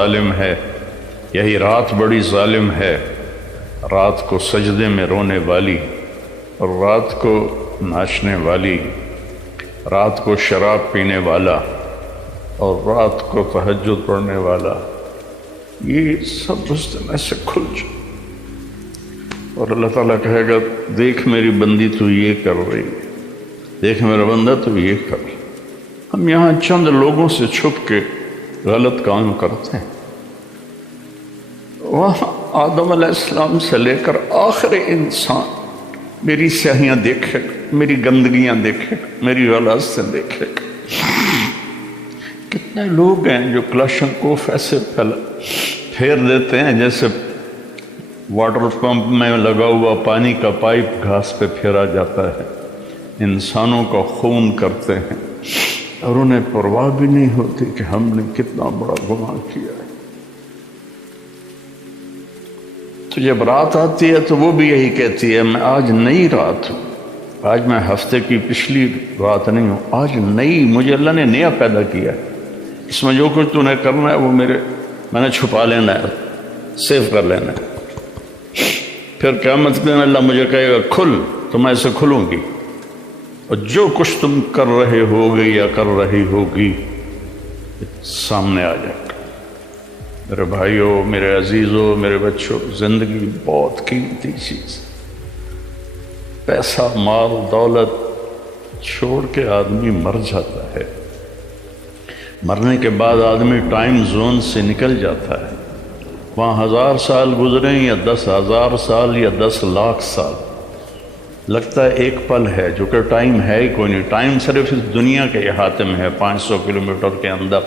ظالم ہے، یہی رات بڑی ظالم ہے، رات کو سجدے میں رونے والی اور رات کو ناچنے والی، رات کو شراب پینے والا اور رات کو تہجد پڑھنے والا، یہ سب اس دن ایسے کھل جائے اور اللہ تعالیٰ کہے گا دیکھ میری بندی تو یہ کر رہی، دیکھ میرا بندہ تو یہ کر۔ ہم یہاں چند لوگوں سے چھپ کے غلط کام کرتے ہیں، وہاں آدم علیہ السلام سے لے کر آخر انسان میری سیاہیاں دیکھے گا، میری گندگیاں دیکھے گا، میری غلاظتیں دیکھے گا۔ کتنے لوگ ہیں جو کلاشنکوف ایسے پھیر دیتے ہیں جیسے واٹر پمپ میں لگا ہوا پانی کا پائپ گھاس پہ پھیرا جاتا ہے، انسانوں کا خون کرتے ہیں اور انہیں پرواہ بھی نہیں ہوتی کہ ہم نے کتنا بڑا گناہ کیا ہے۔ تو جب رات آتی ہے تو وہ بھی یہی کہتی ہے میں آج نئی رات ہوں، آج میں ہفتے کی پچھلی رات نہیں ہوں، آج نئی، مجھے اللہ نے نیا پیدا کیا ہے، اس میں جو کچھ تو نے کرنا ہے وہ میں نے چھپا لینا ہے، سیو کر لینا ہے۔ پھر قیامت کے دن اللہ مجھے کہے گا کھل، تو میں اسے کھلوں گی اور جو کچھ تم کر رہے ہوگے یا کر رہی ہوگی سامنے آ جائے گا۔ میرے بھائیوں، میرے عزیزوں، میرے بچوں، زندگی بہت قیمتی چیز، پیسہ مال دولت چھوڑ کے آدمی مر جاتا ہے، مرنے کے بعد آدمی ٹائم زون سے نکل جاتا ہے، وہاں 1000 سال گزریں یا 10,000 سال یا 10 لاکھ سال، لگتا ہے ایک پل ہے، جو کہ ٹائم ہے ہی کوئی نہیں۔ ٹائم صرف اس دنیا کے احاطے میں ہے، 500 کلومیٹر کے اندر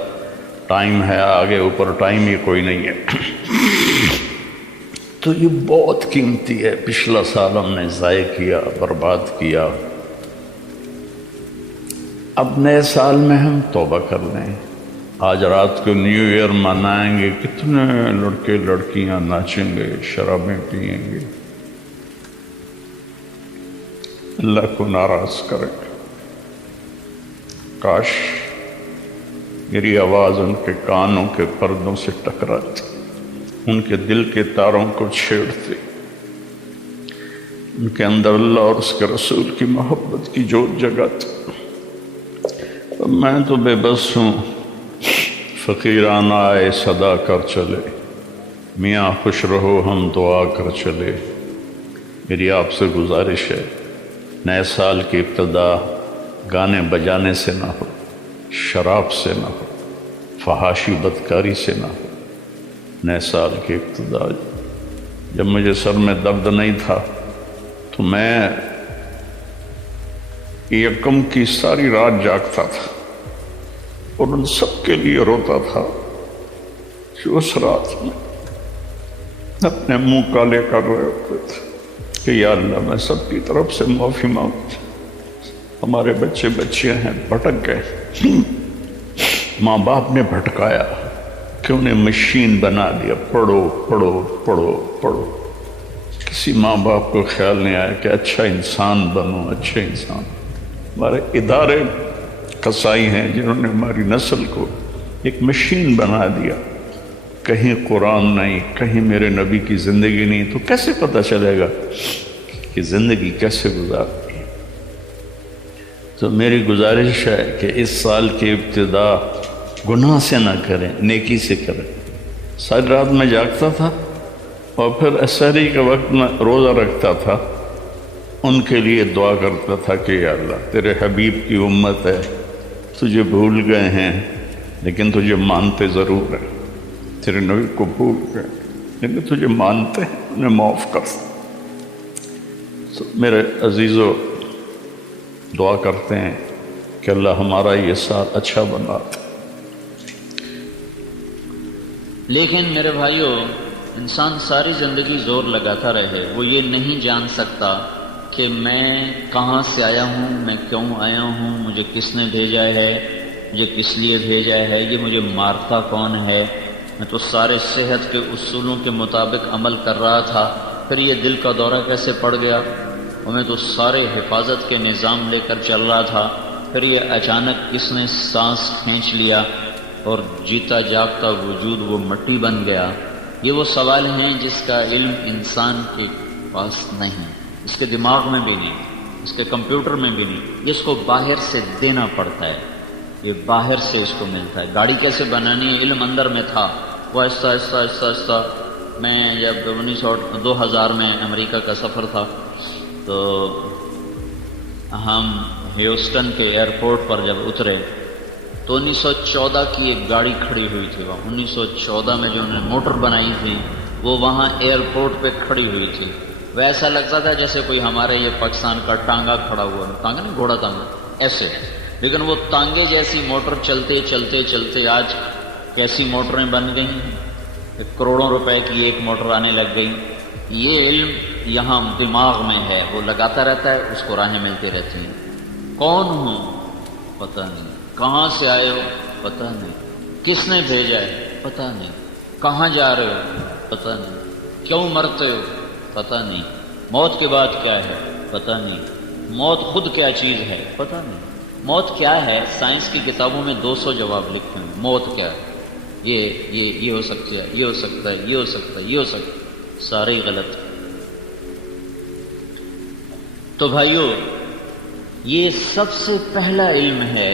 ٹائم ہے، آگے اوپر ٹائم ہی کوئی نہیں ہے۔ تو یہ بہت قیمتی ہے، پچھلا سال ہم نے ضائع کیا، برباد کیا۔ اب نئے سال میں ہم توبہ کر لیں، آج رات کو نیو ایئر منائیں گے، کتنے لڑکے لڑکیاں ناچیں گے، شرابیں پئیں گے، اللہ کو ناراض کریں گے۔ کاش میری آواز ان کے کانوں کے پردوں سے ٹکراتی، ان کے دل کے تاروں کو چھیڑتی، ان کے اندر اللہ اور اس کے رسول کی محبت کی جوت جگاتی۔ میں تو بے بس ہوں، فقیرانہ آئے صدا کر چلے، میاں خوش رہو ہم دعا کر چلے۔ میری آپ سے گزارش ہے، نئے سال کی ابتدا گانے بجانے سے نہ ہو، شراب سے نہ ہو، فحاشی بدکاری سے نہ ہو۔ نئے سال کی ابتدا، جب مجھے سر میں درد نہیں تھا تو میں یکم کی ساری رات جاگتا تھا اور ان سب کے لیے روتا تھا جو اس رات میں اپنے منہ کالے کر رہے ہوتے تھے کہ یا اللہ میں سب کی طرف سے معافی مانگتا، ہمارے بچے بچیاں ہیں بھٹک گئے، ماں باپ نے بھٹکایا کہ انہیں مشین بنا دیا، پڑھو پڑھو پڑھو پڑھو۔ کسی ماں باپ کو خیال نہیں آیا کہ اچھا انسان بنو، اچھے انسان۔ ہمارے ادارے قصائی ہیں جنہوں نے ہماری نسل کو ایک مشین بنا دیا، کہیں قرآن نہیں، کہیں میرے نبی کی زندگی نہیں، تو کیسے پتہ چلے گا کہ زندگی کیسے گزارتی ہے؟ تو میری گزارش ہے کہ اس سال کی ابتدا گناہ سے نہ کریں، نیکی سے کریں۔ ساری رات میں جاگتا تھا اور پھر سحری کے وقت میں روزہ رکھتا تھا، ان کے لیے دعا کرتا تھا کہ یا اللہ تیرے حبیب کی امت ہے، تجھے بھول گئے ہیں لیکن تجھے مانتے ضرور ہیں، تیرے نبی کو بھول گئے لیکن تجھے مانتے ہیں، انہیں معاف کر۔ تو میرے عزیزو، دعا کرتے ہیں کہ اللہ ہمارا یہ سال اچھا بنا۔ لیکن میرے بھائیو، انسان ساری زندگی زور لگاتا رہے، وہ یہ نہیں جان سکتا کہ میں کہاں سے آیا ہوں، میں کیوں آیا ہوں، مجھے کس نے بھیجا ہے، مجھے کس لیے بھیجا ہے، یہ مجھے مارتا کون ہے۔ میں تو سارے صحت کے اصولوں کے مطابق عمل کر رہا تھا، پھر یہ دل کا دورہ کیسے پڑ گیا، اور میں تو سارے حفاظت کے نظام لے کر چل رہا تھا، پھر یہ اچانک کس نے سانس کھینچ لیا۔ اور جیتا جاگتا وجود وہ مٹی بن گیا؟ یہ وہ سوال ہیں جس کا علم انسان کے پاس نہیں، اس کے دماغ میں بھی نہیں، اس کے کمپیوٹر میں بھی نہیں، اس کو باہر سے دینا پڑتا ہے، یہ باہر سے اس کو ملتا ہے۔ گاڑی کیسے بنانی ہے علم اندر میں تھا، وہ آہستہ آہستہ آہستہ آہستہ۔ میں جب 2000 میں امریکہ کا سفر تھا تو ہم ہیوسٹن کے ایئرپورٹ پر جب اترے تو 1914 کی ایک گاڑی کھڑی ہوئی تھی وہاں، 1914 میں جو انہوں نے موٹر بنائی تھی وہ وہاں ایئرپورٹ پہ کھڑی ہوئی تھی۔ وہ ایسا لگتا تھا جیسے کوئی ہمارے یہ پاکستان کا ٹانگا کھڑا ہوا، ٹانگا نہیں، گھوڑا ٹانگا ایسے، لیکن وہ ٹانگے جیسی موٹر چلتے چلتے چلتے آج کیسی موٹریں بن گئیں، کروڑوں روپے کی ایک موٹر آنے لگ گئی۔ یہ علم یہاں دماغ میں ہے، وہ لگاتا رہتا ہے، اس کو راہیں ملتی رہتی ہیں۔ کون ہوں پتہ نہیں، کہاں سے آئے ہو پتہ نہیں، کس نے بھیجا ہے پتہ نہیں، کہاں جا رہے ہو پتہ نہیں، کیوں مرتے ہو پتہ نہیں، موت کے بعد کیا ہے پتہ نہیں، موت خود کیا چیز ہے پتہ نہیں۔ موت کیا ہے؟ سائنس کی کتابوں میں 200 جواب لکھے ہیں، موت کیا ہے، یہ ہو سکتا ہے، یہ ہو سکتا ہے، یہ ہو سکتا ہے، یہ ہو سکتا ہے، سارے غلط۔ تو بھائیو، یہ سب سے پہلا علم ہے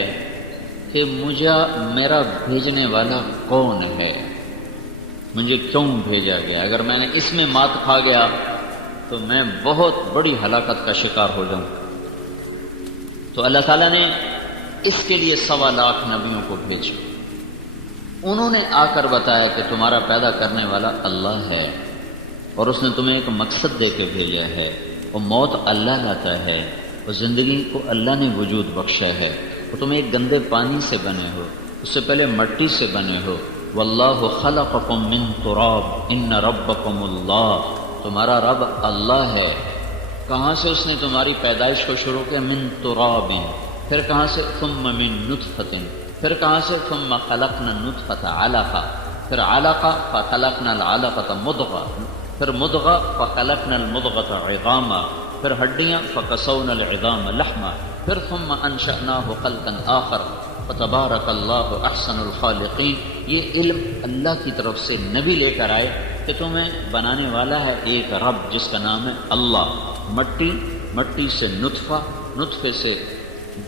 کہ مجھے میرا بھیجنے والا کون ہے، مجھے کیوں بھیجا گیا۔ اگر میں نے اس میں مات کھا گیا تو میں بہت بڑی ہلاکت کا شکار ہو جاؤں۔ تو اللہ تعالیٰ نے اس کے لیے 1.25 لاکھ نبیوں کو بھیجا، انہوں نے آ کر بتایا کہ تمہارا پیدا کرنے والا اللہ ہے اور اس نے تمہیں ایک مقصد دے کے بھیجا ہے، اور موت اللہ لاتا ہے اور زندگی کو اللہ نے وجود بخشا ہے، اور تم ایک گندے پانی سے بنے ہو، اس سے پہلے مٹی سے بنے ہو۔ واللہ خلقکم من تراب ان ربکم اللہ، تمہارا رب اللہ ہے۔ کہاں سے اس نے تمہاری پیدائش کو شروع کیا؟ من تراب، پھر کہاں سے؟ ثم من نطفۃ، پھر کہاں سے؟ ثم خلقنا النطفۃ علقہ، پھر علقہ فخلقنا العلقۃ مضغہ، پھر مضغہ فخلقنا المضغۃ عظاما، پھر ہڈیاں فکسونا العظام لحما، پھر ثم انشأناہ خلقا آخر فتبارک اللہ احسن الخالقین۔ یہ علم اللہ کی طرف سے نبی لے کر آئے کہ تمہیں بنانے والا ہے ایک رب جس کا نام ہے اللہ۔ مٹی، مٹی سے نطفہ، نطفے سے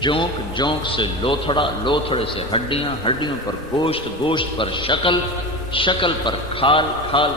جونک، جونک سے لوتھڑا، لوتھڑے سے ہڈیاں، ہڈیوں پر گوشت، گوشت پر شکل، شکل پر کھال، کھال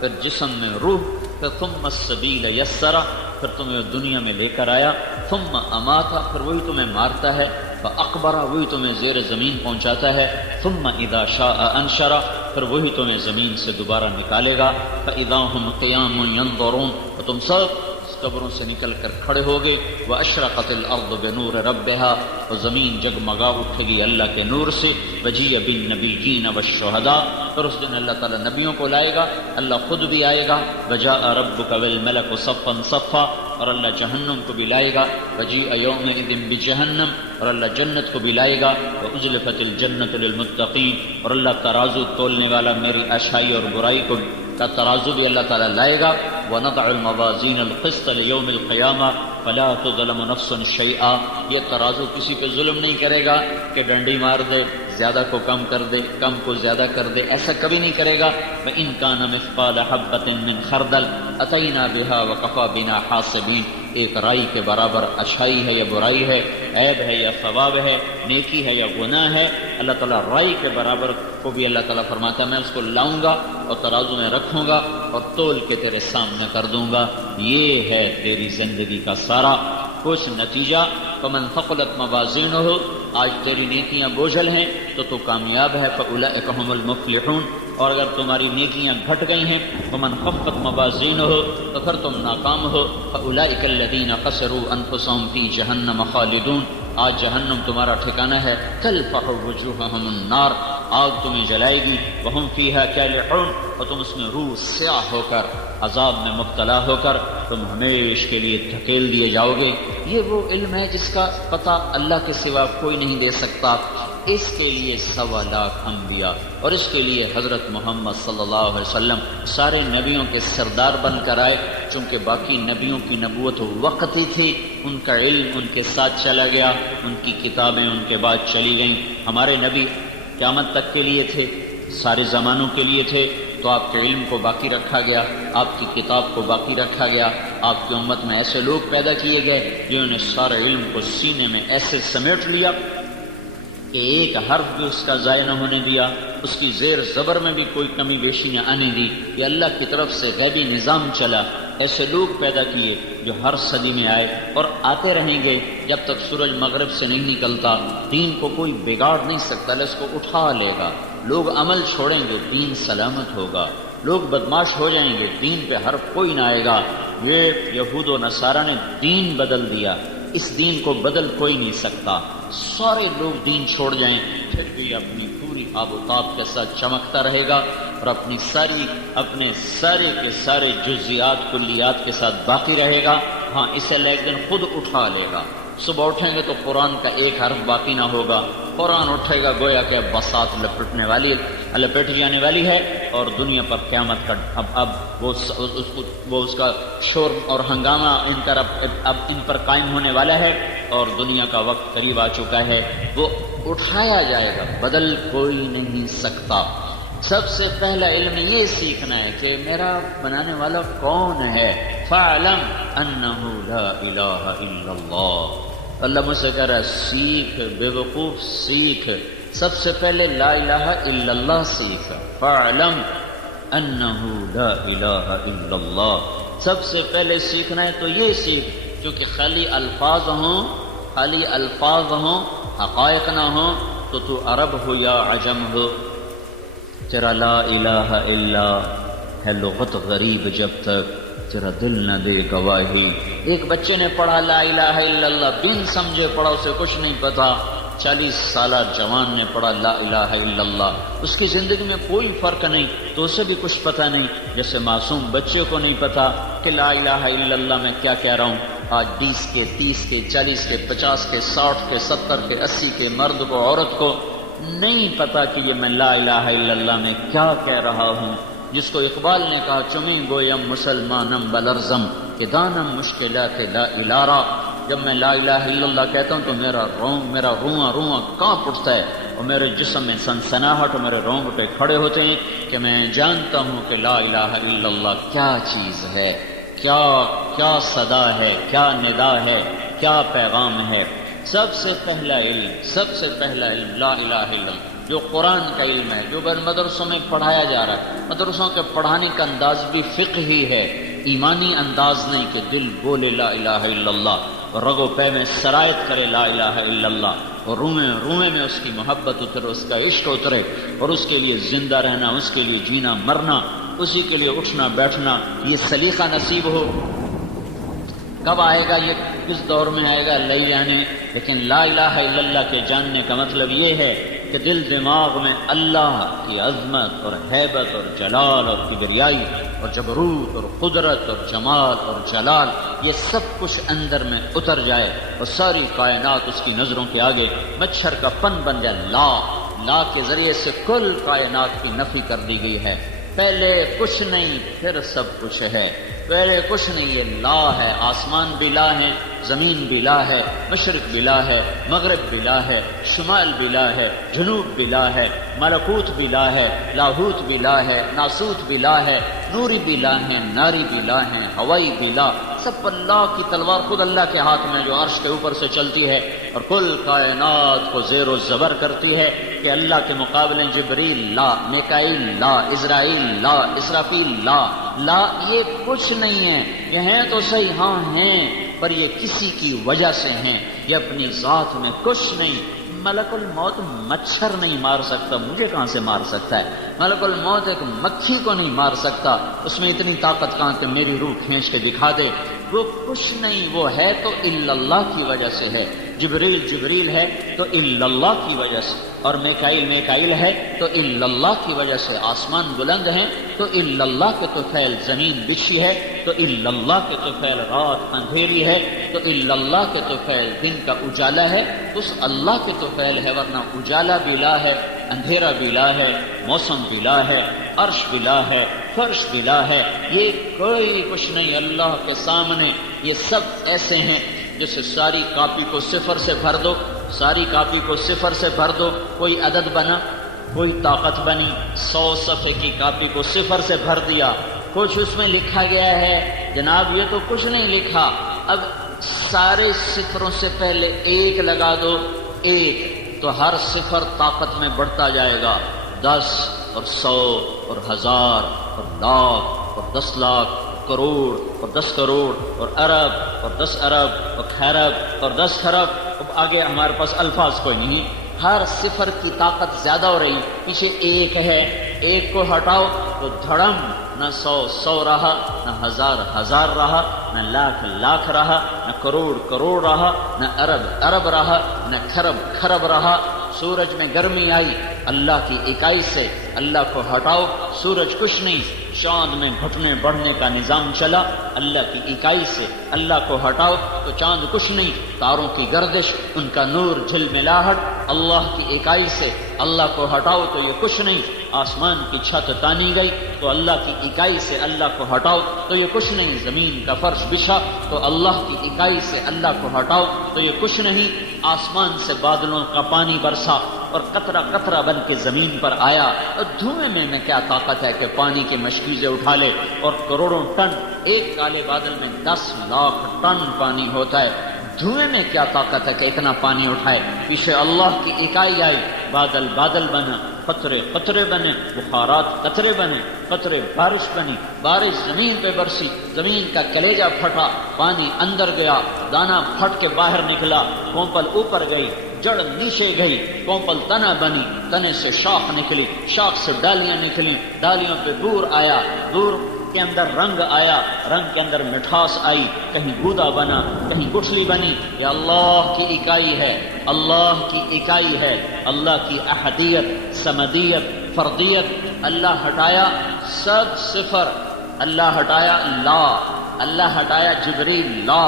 پھر جسم میں روح، پھر ثم السبیل یسرا، پھر تمہیں دنیا میں لے کر آیا، ثم اماتا، پھر وہی تمہیں مارتا ہے، فاقبرا، وہی تمہیں زیر زمین پہنچاتا ہے، ثم اذا شاء انشرا، پھر وہی تمہیں زمین سے دوبارہ نکالے گا، فاذا هم قیام ینظرون، اور تم سب قبروں سے نکل کر کھڑے ہوگے، واشرقت الارض بنور ربها، اور زمین جگمگا اٹھے گی اللہ کے نور سے، وجیء بالنبیین والشہداء، اور اس دن اللہ تعالیٰ نبیوں کو لائے گا، اللہ خود بھی آئے گا، وجاء ربک والملک صفا صفا، اور اللہ جہنم کو بھی لائے گا، وجیء یومئذ بجہنم، اور اللہ جنت کو بھی لائے گا، وازلفت الجنۃ للمتقین، اور اللہ ترازو تولنے والا میری اچھائی اور برائی کو کا ترازو بھی اللہ تعالیٰ لائے گا، وَنَضَعُ الْمَوَازِينَ الْقِسْطَ لِيَوْمِ الْقِيَامَةِ فَلَا تُظْلَمُ نَفْسٌ شَيْئًا۔ یہ ترازو کسی پہ ظلم نہیں کرے گا کہ ڈنڈی مار دے، زیادہ کو کم کر دے، کم کو زیادہ کر دے، ایسا کبھی نہیں کرے گا۔ وَإِنْ كَانَ مِثْقَالَ حَبَّةٍ مِّنْ خَرْدَلٍ أَتَيْنَا بِهَا وَكَفَىٰ بِنَا حَاسِبِينَ۔ ایک رائی کے برابر اچھائی ہے یا برائی ہے، عیب ہے یا ثواب ہے، نیکی ہے یا گناہ ہے، اللہ تعالیٰ رائی کے برابر کو بھی اللہ تعالیٰ فرماتا ہے میں اس کو لاؤں گا اور ترازو میں رکھوں گا اور تول کے تیرے سامنے کر دوں گا۔ یہ ہے تیری زندگی کا سارا کچھ نتیجہ۔ فمن ثقلت موازینہ، آج تیری نیکیاں بوجھل ہیں تو تو کامیاب ہے، فاولئک هم المفلحون، اور اگر تمہاری نیکیاں گھٹ گئی ہیں، فمن خفت موازینہ، تو پھر تم ناکام ہو، فاولئک الذین خسروا انفسهم فی جہنم خالدون، آج جہنم تمہارا ٹھکانہ ہے، تلفح وجوہہم النار، آگ تمہیں جلائے گی، وہم فیہا کالحون، اور تم اس میں روح سیاہ ہو کر، عذاب میں مبتلا ہو کر تم ہمیشہ کے لیے دھکیل دیے جاؤ گے۔ یہ وہ علم ہے جس کا پتہ اللہ کے سوا کوئی نہیں دے سکتا۔ اس کے لیے 1.25 لاکھ انبیاء، اور اس کے لیے حضرت محمد صلی اللہ علیہ وسلم سارے نبیوں کے سردار بن کر آئے، چونکہ باقی نبیوں کی نبوت وقتی تھی، ان کا علم ان کے ساتھ چلا گیا، ان کی کتابیں ان کے بعد چلی گئیں۔ ہمارے نبی قیامت تک کے لیے تھے، سارے زمانوں کے لیے تھے، تو آپ کے علم کو باقی رکھا گیا، آپ کی کتاب کو باقی رکھا گیا، آپ کی امت میں ایسے لوگ پیدا کیے گئے جنہوں نے سارے علم کو سینے میں ایسے سمیٹ لیا کہ ایک حرف بھی اس کا ضائع نہ ہونے دیا، اس کی زیر زبر میں بھی کوئی کمی بیشی نہ آنے دی، یہ اللہ کی طرف سے غیبی نظام چلا۔ ایسے لوگ پیدا کیے جو ہر صدی میں آئے اور آتے رہیں گے جب تک سورج مغرب سے نہیں نکلتا۔ دین کو کوئی بگاڑ نہیں سکتا، اللہ اس کو اٹھا لے گا۔ لوگ عمل چھوڑیں گے، دین سلامت ہوگا۔ لوگ بدماش ہو جائیں گے، دین پہ حرف کوئی نہ آئے گا۔ یہ یہود و نصارہ نے دین بدل دیا، اس دین کو بدل کوئی نہیں سکتا۔ سارے لوگ دین چھوڑ جائیں پھر بھی اپنی پوری آب و تاب کے ساتھ چمکتا رہے گا اور اپنے سارے کے سارے جزیات کلیات کے ساتھ باقی رہے گا۔ ہاں، اسے ایک دن خود اٹھا لے گا۔ صبح اٹھیں گے تو قرآن کا ایک حرف باقی نہ ہوگا، قرآن اٹھے گا گویا کہ بساط لپٹ جانے والی ہے، اور دنیا پر قیامت کا اب وہ اس کا شور اور ہنگامہ اب ان پر قائم ہونے والا ہے، اور دنیا کا وقت قریب آ چکا ہے۔ وہ اٹھایا جائے گا، بدل کوئی نہیں سکتا۔ سب سے پہلا علم یہ سیکھنا ہے کہ میرا بنانے والا کون ہے۔ فَاعْلَمْ أَنَّهُ لَا إِلَٰهَ إِلَّا اللَّهُ۔ اللہ مجھ سے کہہ رہا ہے سیکھ، بے وقوف سیکھ، سب سے پہلے لا الہ الا اللہ سیکھ۔ فَاعْلَمْ أَنَّهُ لَا إِلَٰهَ إِلَّا اللَّهُ، سب سے پہلے سیکھنا ہے تو یہ سیکھ، کیونکہ خالی الفاظ ہوں حقائق نہ ہوں تو عرب ہو یا عجم ہو، تیرا لا الہ الا ہے لغت غریب جب تک تیرا دل نہ دے گواہی۔ ایک بچے نے پڑھا لا الہ الا اللہ، بن سمجھے پڑھا، اسے کچھ نہیں پتا۔ 40 سالہ جوان نے پڑھا لا الہ الا اللہ، اس کی زندگی میں کوئی فرق نہیں، تو اسے بھی کچھ پتا نہیں، جیسے معصوم بچے کو نہیں پتا کہ لا الہ الا اللہ میں کیا کہہ رہا ہوں۔ آج 20 کے 30 کے 40 کے 50 کے 60 کے 70 کے 80 کے مرد کو عورت کو نہیں پتا کہ یہ میں لا الہ الا اللہ میں کیا کہہ رہا ہوں۔ جس کو اقبال نے کہا چمیں گویم مسلمانم بلرزم کہ دانم مشکلات لا الارا، جب میں لا الہ الا اللہ کہتا ہوں تو میرا رواں کانپ اٹھتا ہے، اور میرے جسم میں سنسناہٹ اور میرے رونگٹے کھڑے ہوتے ہیں کہ میں جانتا ہوں کہ لا الہ الا اللہ کیا چیز ہے، کیا صدا ہے، کیا ندا ہے، کیا پیغام ہے۔ سب سے پہلا علم لا الہ الا اللہ، جو قرآن کا علم ہے، جو مدرسوں میں پڑھایا جا رہا ہے۔ مدرسوں کے پڑھانے کا انداز بھی فقہی ہے، ایمانی انداز نہیں کہ دل بولے لا الہ الا اللہ اور رگ و پے میں سرایت کرے لا الہ الا اللہ، اور رومے میں اس کی محبت اترے، اس کا عشق اترے، اور اس کے لیے زندہ رہنا، اس کے لیے جینا مرنا، اسی کے لیے اٹھنا بیٹھنا، یہ سلیقہ نصیب ہو۔ کب آئے گا یہ؟ کس دور میں آئے گا؟ نہیں جانے، لیکن لا الہ الا اللہ کے جاننے کا مطلب یہ ہے کہ دل دماغ میں اللہ کی عظمت اور ہیبت اور جلال اور کبریائی اور جبروت اور قدرت اور جمال اور جلال، یہ سب کچھ اندر میں اتر جائے اور ساری کائنات اس کی نظروں کے آگے مچھر کا پن بن جائے۔ لا کے ذریعے سے کل کائنات کی نفی کر دی گئی ہے۔ پہلے کچھ نہیں پھر سب کچھ ہے، پہلے کچھ نہیں، یہ لا ہے۔ آسمان بھی لا ہے، زمین بھی لا ہے، مشرق بھی لا ہے، مغرب بھی لا ہے، شمال بھی لا ہے، جنوب بھی لا ہے، ملکوت بھی لا ہے، لاہوت بھی لا ہے، ناسوت بھی لا ہے، نوری بھی لا ہے، ناری بھی لا ہے، ہوائی بھی لا، سب اللہ کی تلوار خود اللہ کے ہاتھ میں جو عرش کے اوپر سے چلتی ہے اور کل کائنات کو زیر و زبر کرتی ہے کہ اللہ کے مقابلے جبریل لا، میکائیل لا، اسرائیل لا، اسرافیل لا، یہ کچھ نہیں ہے۔ یہ ہیں تو صحیح، ہاں ہیں، پر یہ کسی کی وجہ سے ہیں، یہ اپنی ذات میں کچھ نہیں۔ ملک الموت مچھر نہیں مار سکتا، مجھے کہاں سے مار سکتا ہے؟ ملک الموت ایک مکھی کو نہیں مار سکتا، اس میں اتنی طاقت کہاں کہ میری روح کھینچ کے دکھا دے؟ وہ کچھ نہیں، وہ ہے تو الا اللہ کی وجہ سے ہے۔ جبریل ہے تو الا اللہ کی وجہ سے، اور میکائیل ہے تو الا اللہ کی وجہ سے۔ آسمان بلند ہیں تو الا اللہ کے طفیل، زمین بچھی ہے تو الا اللہ کے طفیل، رات اندھیری ہے تو الا اللہ کے طفیل، دن کا اجالا ہے تو اس اللہ کے طفیل ہے، ورنہ اجالا بھی لا ہے، اندھیرا بھی لا ہے، موسم بھی لا ہے، عرش بھی لا ہے، فرش بھی لا ہے، یہ کوئی کچھ نہیں اللہ کے سامنے۔ یہ سب ایسے ہیں جیسے ساری کاپی کو صفر سے بھر دو، کوئی عدد بنا، کوئی طاقت بنی، 100 صفحے کی کاپی کو صفر سے بھر دیا، کچھ اس میں لکھا گیا ہے، جناب یہ تو کچھ نہیں لکھا، اب سارے صفروں سے پہلے 1 لگا دو، 1 تو ہر صفر طاقت میں بڑھتا جائے گا، 10 اور 100 اور 1000 اور لاکھ اور 10 لاکھ، کروڑ اور 10 کروڑ اور ارب اور 10 ارب اور خرب اور 10 خرب. اب آگے ہمارے پاس الفاظ کوئی نہیں، ہر صفر کی طاقت زیادہ ہو رہی، پیچھے 1 ہے، 1 کو ہٹاؤ تو دھڑم، نہ 100 رہا، نہ 1000 رہا، نہ لاکھ رہا، نہ کروڑ رہا، نہ ارب رہا، نہ خرب رہا. سورج میں گرمی آئی اللہ کی اکائی سے، اللہ کو ہٹاؤ سورج کچھ نہیں، چاند میں گھٹنے بڑھنے کا نظام چلا اللہ کی اکائی سے، اللہ کو ہٹاؤ تو چاند کچھ نہیں، تاروں کی گردش، ان کا نور جھلملاہٹ اللہ کی اکائی سے، اللہ کو ہٹاؤ تو یہ کچھ نہیں، آسمان کی چھت تانی گئی تو اللہ کی اکائی سے، اللہ کو ہٹاؤ تو یہ کچھ نہیں، زمین کا فرش بچھا تو اللہ کی اکائی سے، اللہ کو ہٹاؤ تو یہ کچھ نہیں، آسمان سے بادلوں کا پانی برسا اور قطرہ قطرہ بن کے زمین پر آیا، اور دھوئیں میں کیا طاقت ہے کہ پانی کے مشکیزیں اٹھا لے، اور کروڑوں ٹن، ایک کالے بادل میں 10 لاکھ ٹن پانی ہوتا ہے، دھوئیں میں کیا طاقت ہے کہ اتنا پانی اٹھائے. پیچھے اللہ کی اکائی آئی، بادل بنا، قطرے بنے، بخارات قطرے بنے، قطرے بارش بنی، بارش زمین پہ برسی، زمین کا کلیجہ پھٹا، پانی اندر گیا، دانا پھٹ کے باہر نکلا، کونپل اوپر گئی، جڑ نیچے گئی، کونپل تنا بنی، تنے سے شاخ نکلی، شاخ سے ڈالیاں نکلی، ڈالیوں پہ بور آیا، بور کے اندر رنگ آیا، رنگ کے اندر مٹھاس آئی، کہیں گودا بنا، کہیں گٹھلی بنی. یہ اللہ کی اکائی ہے، اللہ کی اکائی ہے، اللہ کی احدیت، سمدیت، فردیت. اللہ ہٹایا سب صفر، اللہ ہٹایا لا، اللہ ہٹایا جبریل لا،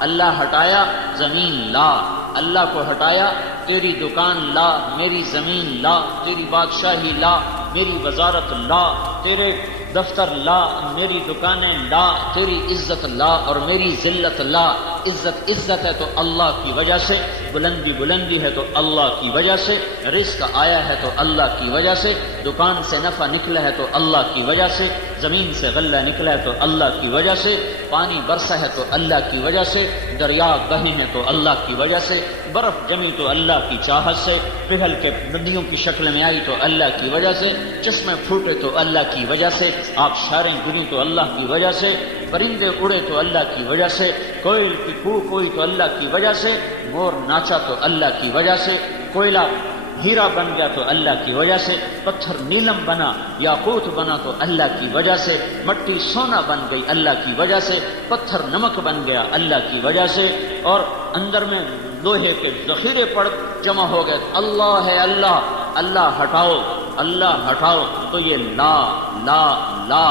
اللہ ہٹایا زمین لا، اللہ کو ہٹایا تیری دکان لا، میری زمین لا، تیری بادشاہی لا، میری وزارت لا، تیرے دفتر لا، میری دکانیں لا، تیری عزت لا اور میری ذلت لا. عزت ہے تو اللہ کی وجہ سے، بلندی ہے تو اللہ کی وجہ سے، رزق آیا ہے تو اللہ کی وجہ سے، دکان سے نفع نکلا ہے تو اللہ کی وجہ سے، زمین سے غلہ نکلا ہے تو اللہ کی وجہ سے، پانی برسا ہے تو اللہ کی وجہ سے، دریا بہے ہیں تو اللہ کی وجہ سے، برف جمی تو اللہ کی چاہت سے، پگھل کے ندیوں کی شکل میں آئی تو اللہ کی وجہ سے، چشمے پھوٹے تو اللہ کی وجہ سے، آبشاریں گری تو اللہ کی وجہ سے، پرندے اڑے تو اللہ کی وجہ سے، کوئل کی کوک ہوئی تو اللہ کی وجہ سے، مور ناچا تو اللہ کی وجہ سے، کوئلہ ہیرا بن گیا تو اللہ کی وجہ سے، پتھر نیلم بنا، یاقوت بنا تو اللہ کی وجہ سے، مٹی سونا بن گئی اللہ کی وجہ سے، پتھر نمک بن گیا اللہ کی وجہ سے، اور اندر میں لوہے کے ذخیرے پڑ جمع ہو گئے. اللہ ہے اللہ، اللہ ہٹاؤ تو یہ لا لا لا،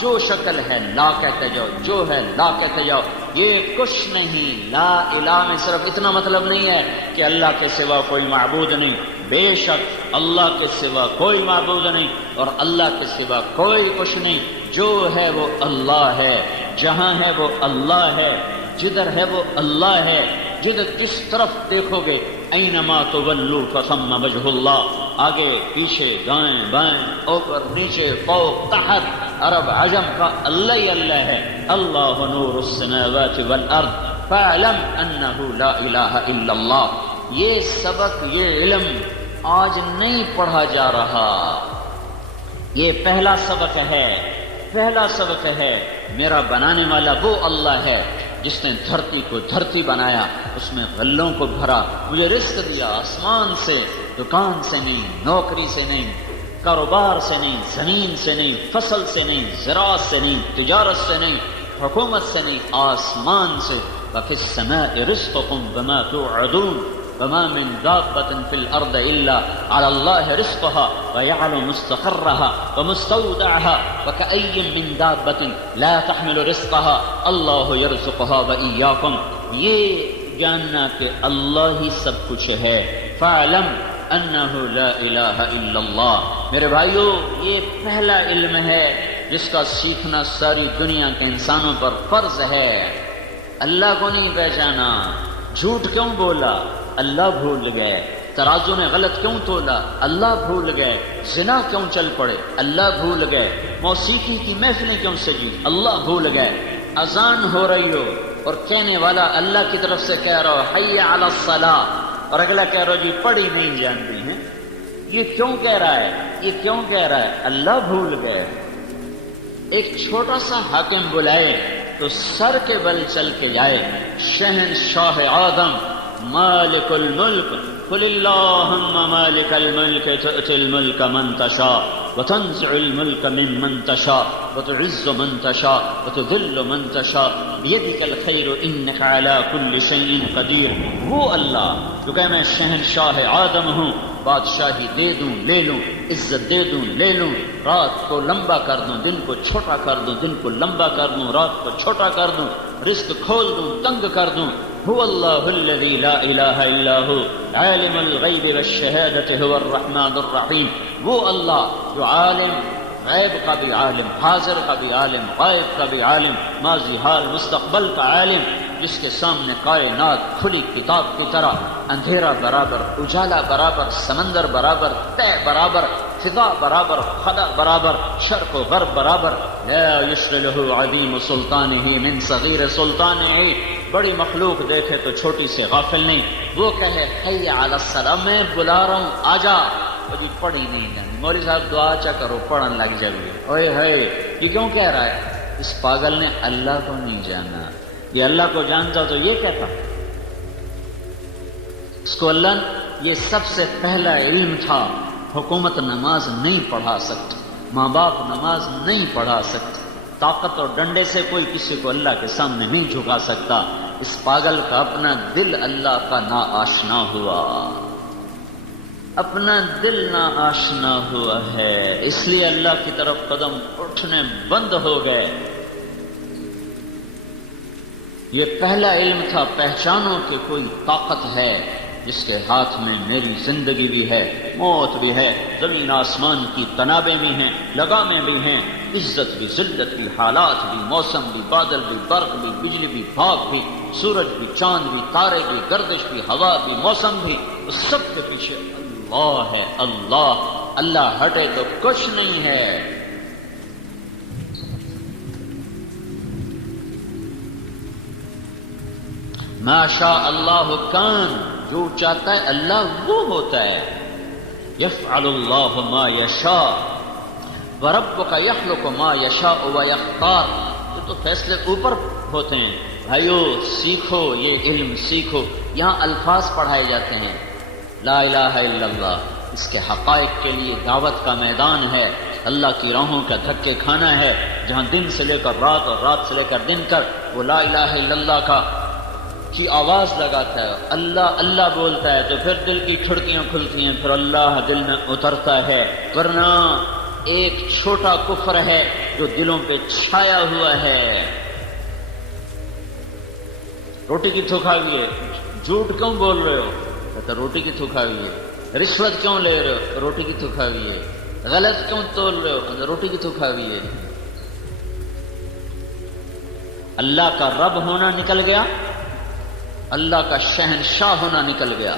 جو شکل ہے لا کہتے جاؤ، جو ہے لا کہتے جاؤ. یہ کچھ نہیں، لا الہ میں صرف اتنا مطلب نہیں ہے کہ اللہ کے سوا کوئی معبود نہیں، بے شک اللہ کے سوا کوئی معبود نہیں اور اللہ کے سوا کوئی کچھ نہیں. جو ہے وہ اللہ ہے، جہاں ہے وہ اللہ ہے، جدھر ہے وہ اللہ ہے، جس طرف دیکھو گے اینما تولوا فثم وجہ اللہ، آگے پیچھے دائیں بائیں اوپر نیچے فوق تحت، عرب عجم کا اللہ ہی اللہ ہے. اللہ نور السماوات والارض فاعلم انہ لا الہ الا اللہ. یہ سبق، یہ علم آج نہیں پڑھا جا رہا، یہ پہلا سبق ہے. میرا بنانے والا وہ اللہ ہے جس نے دھرتی کو دھرتی بنایا، اس میں غلوں کو بھرا، مجھے رزق دیا آسمان سے، دکان سے نہیں، نوکری سے نہیں، کاروبار سے نہیں، زمین سے نہیں، فصل سے نہیں، زراعت سے نہیں، تجارت سے نہیں، حکومت سے نہیں، آسمان سے. وَفِي السَّمَاءِ رِزْقُكُمْ وَمَا تُوعَدُونَ وَمَا مِن دَابَّةٍ فِي الْأَرْضِ إِلَّا عَلَى اللَّهِ رِزْقُهَا وَيَعْلَمُ مُسْتَقَرَّهَا وَمُسْتَوْدَعَهَا وَكَأَيٍّ مِّن دَابَّةٍ لَا تَحْمِلُ رِزْقَهَا اللَّهُ يَرْزُقُهَا وَإِيَّاكُمْ. یہ جاننا کہ اللہ ہی سب کچھ ہے. فَاعْلَمْ أَنَّهُ لَا إِلَٰهَ إِلَّا اللَّهُ. میرے بھائیو، یہ پہلا علم ہے جس کا سیکھنا ساری دنیا کے انسانوں پر فرض ہے. اللہ کو نہیں پہچانا، جھوٹ کیوں بولا، اللہ بھول گئے. ترازو نے غلط کیوں تولا؟ اللہ بھول گئے۔ زنا کیوں چل پڑے؟ اللہ بھول گئے۔ موسیقی کی محفلیں کیوں سجی؟ اللہ بھول گئے۔ اذان ہو رہی ہو اور کہنے والا اللہ کی طرف سے کہہ رہا ہو حی علی الصلاۃ، اور اگلا کہہ رہا ہو جی پڑھی نہیں جانتی ہیں، یہ کیوں کہہ رہا ہے؟ یہ کیوں کہہ رہا ہے؟ اللہ بھول گئے۔ ایک چھوٹا سا حاکم بلائے تو سر کے بل چل کے جائے، شہنشاہ آدم مالک الملک، قل اللہم مالک الملک تؤتی الملک من تشاء وتنزع الملک ممن تشاء وتعز من تشاء وتذل من تشاء بیدک الخیر انک علی کل شیء قدیر۔ وہ اللہ جو کہ میں شہنشاہ آدم ہوں، بادشاہی دے دوں لے لوں، عزت دے دوں لے لوں، رات کو لمبا کر دوں دن کو چھوٹا کر دوں، دن کو لمبا کر دوں رات کو چھوٹا کر دوں، رزق کھول دوں تنگ کر دوں۔ هو اللہ الذی لا الہ الا هو عالم الغیب والشہادۃ هو الرحمن الرحیم۔ وہ اللہ جو عالم غیب کا بھی عالم، حاضر کا بھی عالم، غائب کا بھی عالم، ماضی حال مستقبل کا عالم، جس کے سامنے کائنات کھلی کتاب کی طرح، اندھیرا برابر اجالا برابر، سمندر برابر، طے برابر، فضا برابر، خلا برابر، شرق و غرب برابر۔ لا یشغلہ عظیم سلطانہ من صغیر سلطانہ۔ بڑی مخلوق دیکھے تو چھوٹی سے غافل نہیں۔ وہ کہے حی علی الصلاۃ، میں بلا رہا ہوں آجا، ابھی پڑھی نہیں جانی، مولوی صاحب دعا چا کرو پڑھن لگ جائے، اوئے ہے یہ کیوں کہہ رہا ہے؟ اس پاگل نے اللہ کو نہیں جانا۔ یہ اللہ کو جانتا تو یہ کہتا۔ اس کو اللہ یہ سب سے پہلا علم تھا۔ حکومت نماز نہیں پڑھا سکتی، ماں باپ نماز نہیں پڑھا سکتے، طاقت اور ڈنڈے سے کوئی کسی کو اللہ کے سامنے نہیں جھکا سکتا۔ اس پاگل کا اپنا دل اللہ کا نا آشنا ہوا، اپنا دل نا آشنا ہوا ہے، اس لیے اللہ کی طرف قدم اٹھنے بند ہو گئے۔ یہ پہلا علم تھا، پہچانو کہ کوئی طاقت ہے جس کے ہاتھ میں میری زندگی بھی ہے، موت بھی ہے، زمین آسمان کی تنابیں بھی ہیں، لگامیں بھی ہیں، عزت بھی، ذلت بھی، حالات بھی، موسم بھی، بادل بھی، برق بھی، بجلی بھی، بھاپ بھی، سورج بھی، چاند بھی، تارے بھی، گردش بھی، ہوا بھی، موسم بھی، اس سب کے پیچھے اللہ ہے۔ اللہ اللہ ہٹے تو کچھ نہیں ہے۔ ما شاء اللہ کان، جو چاہتا ہے اللہ وہ ہوتا ہے۔ یفعل اللہ ما یشاء وربک یخلق ما یشاء ویختار۔ یہ تو فیصلے اوپر ہوتے ہیں۔ بھائیو سیکھو، یہ علم سیکھو۔ یہاں الفاظ پڑھائے جاتے ہیں، لا الہ الا اللہ، اس کے حقائق کے لیے دعوت کا میدان ہے، اللہ کی راہوں کا دھکے کھانا ہے، جہاں دن سے لے کر رات اور رات سے لے کر دن تک وہ لا الہ الا اللہ کی آواز لگاتا ہے، اللہ اللہ بولتا ہے، تو پھر دل کی کھڑکیاں کھلتی ہیں، پھر اللہ دل میں اترتا ہے۔ ورنہ ایک چھوٹا کفر ہے جو دلوں پہ چھایا ہوا ہے۔ روٹی کی تھوکا ہوئی ہے، جھوٹ کیوں بول رہے ہو؟ کہتا روٹی کی تھوکا ہوئی ہے۔ رشوت کیوں لے رہے ہو؟ روٹی کی تھوکا ہوئی ہے۔ غلط کیوں تول رہے ہو؟ کہتا روٹی کی تھوکا ہوئی ہے۔ اللہ کا رب ہونا نکل گیا، اللہ کا شہنشاہ ہونا نکل گیا۔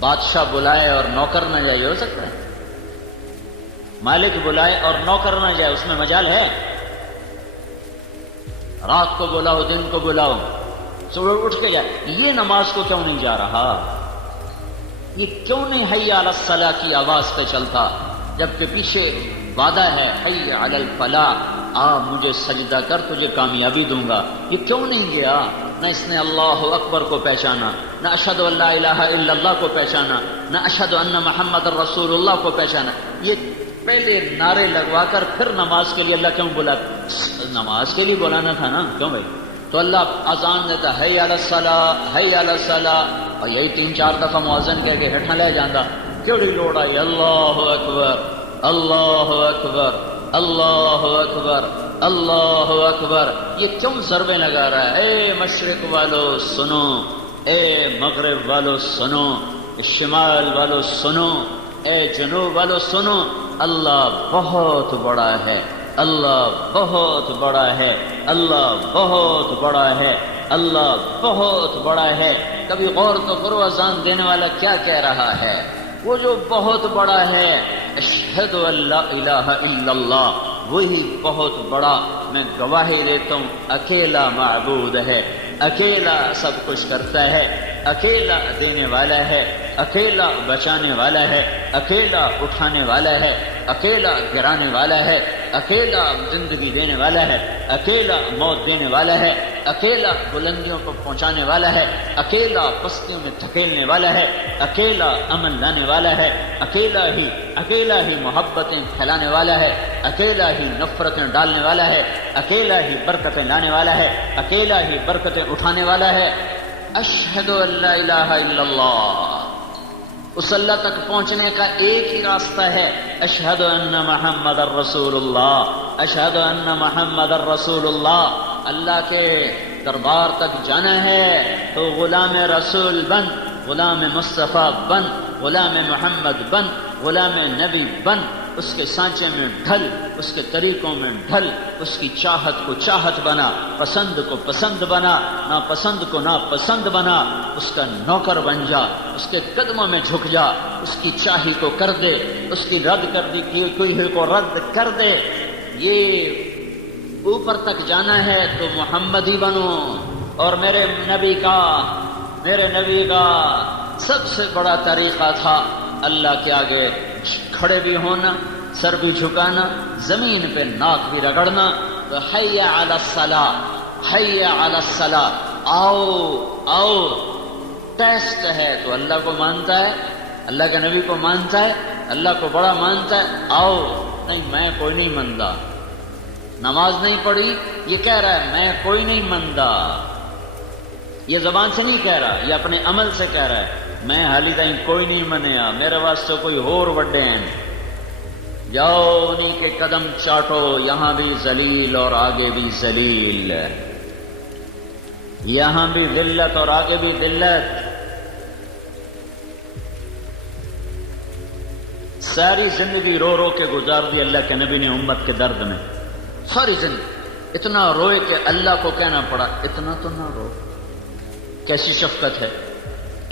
بادشاہ بلائے اور نوکر نہ جائے، ہو سکتا ہے؟ مالک بلائے اور نوکر نہ جائے، اس میں مجال ہے؟ رات کو بلاؤ دن کو بلاؤ، صبح اٹھ کے جائے۔ یہ نماز کو کیوں نہیں جا رہا؟ یہ کیوں نہیں حی علی الصلاۃ کی آواز پہ چلتا، جبکہ پیچھے وعدہ ہے حی علی الفلاح، آ مجھے سجدہ کر تجھے کامیابی دوں گا۔ یہ کیوں نہیں گیا؟ نہ اس نے اللہ اکبر کو پہچانا، نہ اشہد ان لا الہ الا اللہ کو پہچانا، نہ اشہد ان محمد رسول اللہ کو پہچانا۔ یہ پہلے نعرے لگوا کر پھر نماز کے لیے اللہ کیوں بلا؟ نماز کے لیے بلانا تھا نا، کیوں بھائی؟ تو اللہ اذان دیتا حی علی الصلاۃ حی علی الصلاۃ، اور یہی 3-4 دفعہ مؤذن کہہ کے ہٹھا لے جاندہ، کیڑی لوڑ آئی اللہ اکبر اللہ اکبر اللہ اکبر اللہ اکبر۔ یہ کیوں ضربیں لگا رہا ہے؟ اے مشرق والو سنو، اے مغرب والو سنو، شمال والو سنو، اے جنوب والو سنو، اللہ بہت بڑا ہے، اللہ بہت بڑا ہے، اللہ بہت بڑا ہے، اللہ بہت بڑا ہے۔ کبھی غور تو کرو اذان دینے والا کیا کہہ رہا ہے؟ وہ جو بہت بڑا ہے، اشہد ان لا الہ الا اللہ، وہی بہت بڑا میں گواہی دیتا ہوں اکیلا معبود ہے، اکیلا سب کچھ کرتا ہے، اکیلا دینے والا ہے، اکیلا بچانے والا ہے، اکیلا اٹھانے والا ہے، اکیلا گرانے والا ہے، اکیلا زندگی دینے والا ہے، اکیلا موت دینے والا ہے، اکیلا بلندیوں کو پہنچانے والا ہے، اکیلا پستیوں میں دھکیلنے والا ہے، اکیلا امن لانے والا ہے، اکیلا ہی محبتیں پھیلانے والا ہے، اکیلا ہی نفرتیں ڈالنے والا ہے، اکیلا ہی برکتیں لانے والا ہے، اکیلا ہی برکتیں اٹھانے والا ہے۔ اشہد ان لا الہ الا اللہ، اس اللہ تک پہنچنے کا ایک ہی راستہ ہے، اشہد ان محمد الرسول اللہ، اشہد ان محمد الرسول اللہ۔ اللہ کے دربار تک جانا ہے تو غلام رسول بن، غلام مصطفیٰ بن، غلام محمد بن، غلام نبی بن، اس کے سانچے میں ڈھل، اس کے طریقوں میں ڈھل، اس کی چاہت کو چاہت بنا، پسند کو پسند بنا، ناپسند کو ناپسند بنا، اس کا نوکر بن جا، اس کے قدموں میں جھک جا، اس کی چاہی کو کر دے، اس کی رد کر دی کوئی کو رد کر دے۔ یہ اوپر تک جانا ہے تو محمدی بنو۔ اور میرے نبی کا سب سے بڑا طریقہ تھا اللہ کے آگے کھڑے بھی ہونا، سر بھی جھکانا، زمین پہ ناک بھی رگڑنا۔ تو حی علی الصلاۃ، حی علی الصلاۃ، آؤ ٹیسٹ ہے تو اللہ کو مانتا ہے، اللہ کے نبی کو مانتا ہے، اللہ کو بڑا مانتا ہے، آؤ نہیں میں کوئی نہیں مانتا، نماز نہیں پڑھی یہ کہہ رہا ہے میں کوئی نہیں مانتا، یہ زبان سے نہیں کہہ رہا، یہ اپنے عمل سے کہہ رہا ہے میں حالی تائیں کوئی نہیں منیا، میرے واسطے کوئی اور وڈے ہیں، جاؤ انہی کے قدم چاٹو، یہاں بھی ذلیل اور آگے بھی ذلیل، یہاں بھی ذلت اور آگے بھی ذلت۔ ساری زندگی رو رو کے گزار دی اللہ کے نبی نے امت کے درد میں، ساری زندگی اتنا روئے کہ اللہ کو کہنا پڑا اتنا تو نہ رو۔ کیسی شفقت ہے،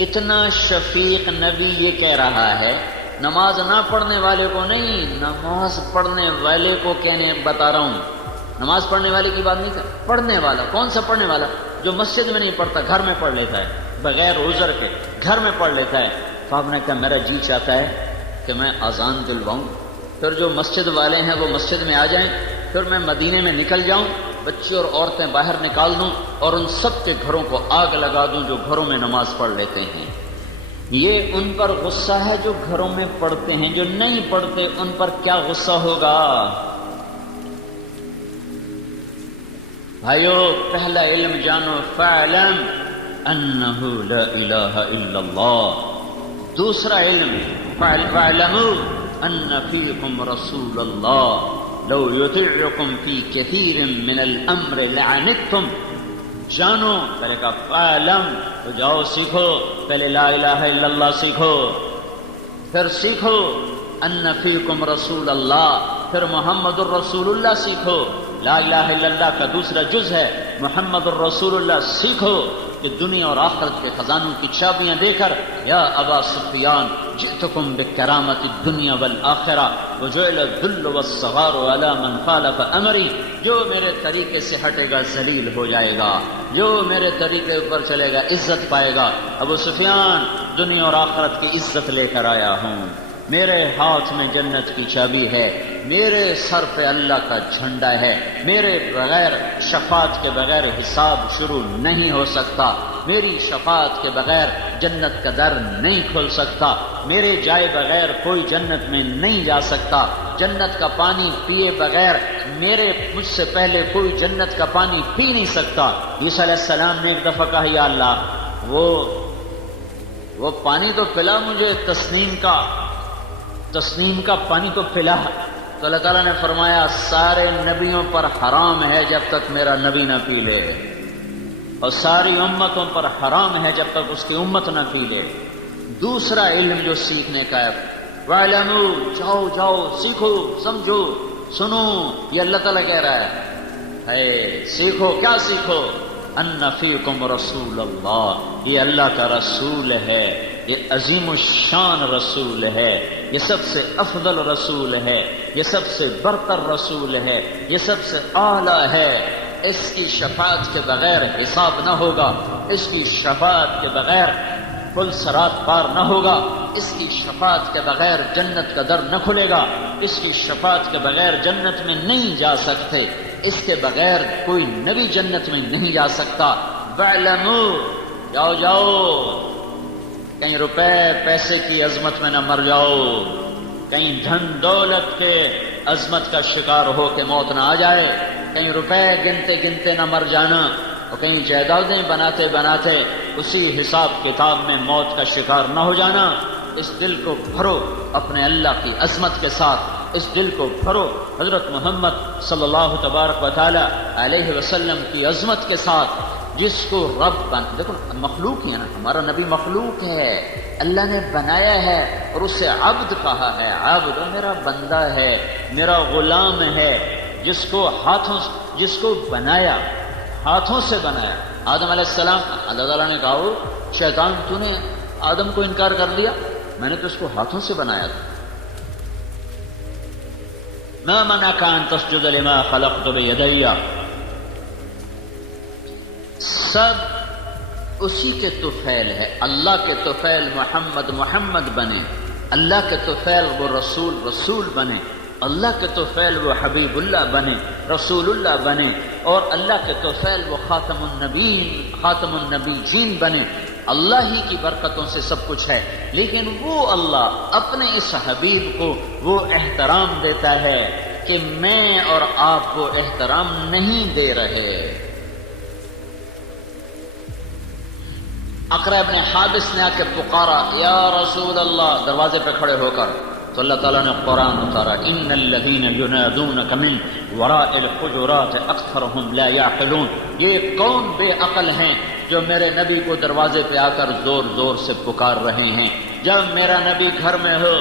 اتنا شفیق نبی یہ کہہ رہا ہے، نماز نہ پڑھنے والے کو نہیں، نماز پڑھنے والے کو کہنے بتا رہا ہوں، نماز پڑھنے والے کی بات نہیں کر، پڑھنے والا کون سا پڑھنے والا؟ جو مسجد میں نہیں پڑھتا، گھر میں پڑھ لیتا ہے بغیر عذر کے، گھر میں پڑھ لیتا ہے۔ تو آپ نے کہا میرا جی چاہتا ہے کہ میں اذان دلواؤں، پھر جو مسجد والے ہیں وہ مسجد میں آ جائیں، پھر میں مدینے میں نکل جاؤں، بچے اور عورتیں باہر نکال دوں اور ان سب کے گھروں کو آگ لگا دوں جو گھروں میں نماز پڑھ لیتے ہیں۔ یہ ان پر غصہ ہے جو گھروں میں پڑھتے ہیں، جو نہیں پڑھتے ان پر کیا غصہ ہوگا؟ بھائیو پہلا علم جانو، فاعلم انہ لا الہ الا اللہ۔ دوسرا علم فاعلموا ان فیکم رسول اللہ لو یطیعکم فی کثیر من الامر لعنتم۔ جانو، پہلے کہا فاعلم، تو جاؤ سیکھو، پہلے لا الہ الا اللہ سیکھو، پھر سیکھو ان فیکم رسول اللہ، پھر محمد الرسول اللہ سیکھو۔ لا الہ الا اللہ کا دوسرا جز ہے محمد الرسول اللہ، سیکھو کہ دنیا اور آخرت کے خزانوں کی چابیاں دے کر، یا ابا سفیان جئتکم بکرامت الدنیا والآخرہ وجعل الذل والصغار علی من خالف امری۔ جو میرے طریقے سے ہٹے گا ذلیل ہو جائے گا، جو میرے طریقے پر چلے گا عزت پائے گا۔ ابو سفیان دنیا اور آخرت کی عزت لے کر آیا ہوں، میرے ہاتھ میں جنت کی چابی ہے، میرے سر پہ اللہ کا جھنڈا ہے، میرے بغیر شفاعت کے بغیر حساب شروع نہیں ہو سکتا، میری شفاعت کے بغیر جنت کا در نہیں کھل سکتا، میرے جائے بغیر کوئی جنت میں نہیں جا سکتا، جنت کا پانی پیے بغیر مجھ سے پہلے کوئی جنت کا پانی پی نہیں سکتا۔ عیسیٰ علیہ السلام نے ایک دفعہ کہا یا اللہ وہ پانی تو پلا مجھے، تسنیم کا پانی تو پلا۔ تو اللہ تعالیٰ نے فرمایا سارے نبیوں پر حرام ہے جب تک میرا نبی نہ پی لے، اور ساری امتوں پر حرام ہے جب تک اس کی امت نہ پی لے۔ دوسرا علم جو سیکھنے کا ہے، وَاعْلَمُوا، جاؤ سیکھو، سمجھو، سنو، یہ اللہ تعالیٰ کہہ رہا ہے سیکھو۔ کیا سیکھو؟ ان فیکم رسول اللہ، یہ اللہ کا رسول ہے، یہ عظیم الشان رسول ہے، یہ سب سے افضل رسول ہے، یہ سب سے برتر رسول ہے، یہ سب سے اعلیٰ ہے، اس کی شفاعت کے بغیر حساب نہ ہوگا، اس کی شفاعت کے بغیر پل صراط پار نہ ہوگا، اس کی شفاعت کے بغیر جنت کا در نہ کھلے گا، اس کی شفاعت کے بغیر جنت میں نہیں جا سکتے، اس کے بغیر کوئی نبی جنت میں نہیں جا سکتا۔ وَاعْلَمُوا، جاؤ جاؤ، کہیں روپے پیسے کی عظمت میں نہ مر جاؤ، کہیں دھن دولت کے عظمت کا شکار ہو کے موت نہ آ جائے، کہیں روپے گنتے گنتے نہ مر جانا، اور کہیں جائیدادیں بناتے بناتے اسی حساب کتاب میں موت کا شکار نہ ہو جانا۔ اس دل کو بھرو اپنے اللہ کی عظمت کے ساتھ، اس دل کو بھرو حضرت محمد صلی اللہ تبارک و تعالی علیہ وسلم کی عظمت کے ساتھ، جس کو رب دیکھو مخلوق ہی ہے نا، ہمارا نبی مخلوق ہے، اللہ نے بنایا ہے اور اسے عبد کہا ہے، عبد میرا بندہ ہے، میرا غلام ہے، جس کو بنایا، ہاتھوں سے بنایا۔ آدم علیہ السلام، اللہ تعالیٰ نے کہا شیطان تو نے آدم کو انکار کر دیا، میں نے تو اس کو ہاتھوں سے بنایا تھا۔ ما منعک ان تسجد لما خلقت بیدی، سب اسی کے طفیل ہے، اللہ کے طفیل محمد بنے، اللہ کے طفیل وہ رسول بنے، اللہ کے طفیل وہ حبیب اللہ بنے، رسول اللہ بنے، اور اللہ کے طفیل وہ خاتم النبیین بنے۔ اللہ ہی کی برکتوں سے سب کچھ ہے، لیکن وہ اللہ اپنے اس حبیب کو وہ احترام دیتا ہے کہ میں اور آپ وہ احترام نہیں دے رہے۔ اقرا ابن حابس نے آ کے پکارا یا رسول اللہ، دروازے پہ کھڑے ہو کر، تو اللہ تعالیٰ نے قرآن اتارا، ان الذین ینادونک من وراء الحجرات اکثرهم لا یعقلون، یہ کون بے عقل ہیں جو میرے نبی کو دروازے پہ آ کر زور زور سے پکار رہے ہیں۔ جب میرا نبی گھر میں ہو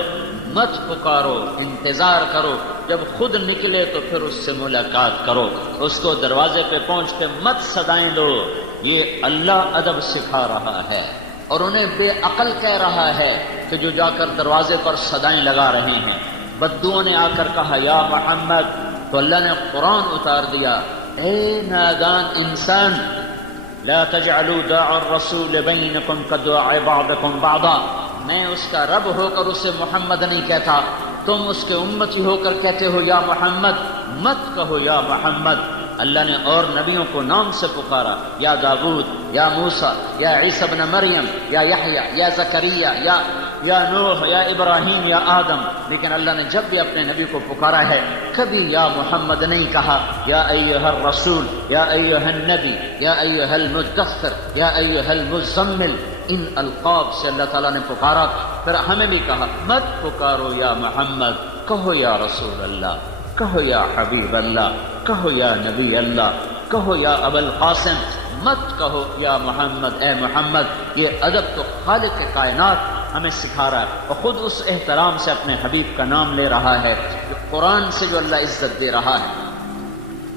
مت پکارو، انتظار کرو، جب خود نکلے تو پھر اس سے ملاقات کرو، اس کو دروازے پہ پہنچ کے مت صدائیں دو۔ یہ اللہ ادب سکھا رہا ہے، اور انہیں بے عقل کہہ رہا ہے کہ جو جا کر دروازے پر صدائیں لگا رہے ہیں۔ بدوؤں نے آ کر کہا یا محمد، تو اللہ نے قرآن اتار دیا، اے نادان انسان، لا تجعلوا داع الرسول بینکم کدعاء بعضکم بعضا، میں اس کا رب ہو کر اسے محمد نہیں کہتا، تم اس کے امتی ہو کر کہتے ہو یا محمد، مت کہو یا محمد۔ اللہ نے اور نبیوں کو نام سے پکارا، یا داؤد، یا موسیٰ، یا عیسیٰ ابن مریم، یا یحییٰ، یا زکریا، یا نوح، یا ابراہیم، یا آدم، لیکن اللہ نے جب بھی اپنے نبی کو پکارا ہے کبھی یا محمد نہیں کہا۔ یا ایھا الرسول، یا ایھا النبی، یا ایھا المدثر، یا ایھا المزمل، ان القاب سے اللہ تعالیٰ نے پکارا۔ پھر ہمیں بھی کہا مت پکارو یا محمد، کہو یا رسول اللہ، کہو یا حبیب اللہ، کہو یا نبی اللہ، کہو یا ابا القاسم، مت کہو یا محمد، اے محمد۔ یہ ادب تو خالق کائنات ہمیں سکھا رہا ہے، اور خود اس احترام سے اپنے حبیب کا نام لے رہا ہے، قرآن سے جو اللہ عزت دے رہا ہے۔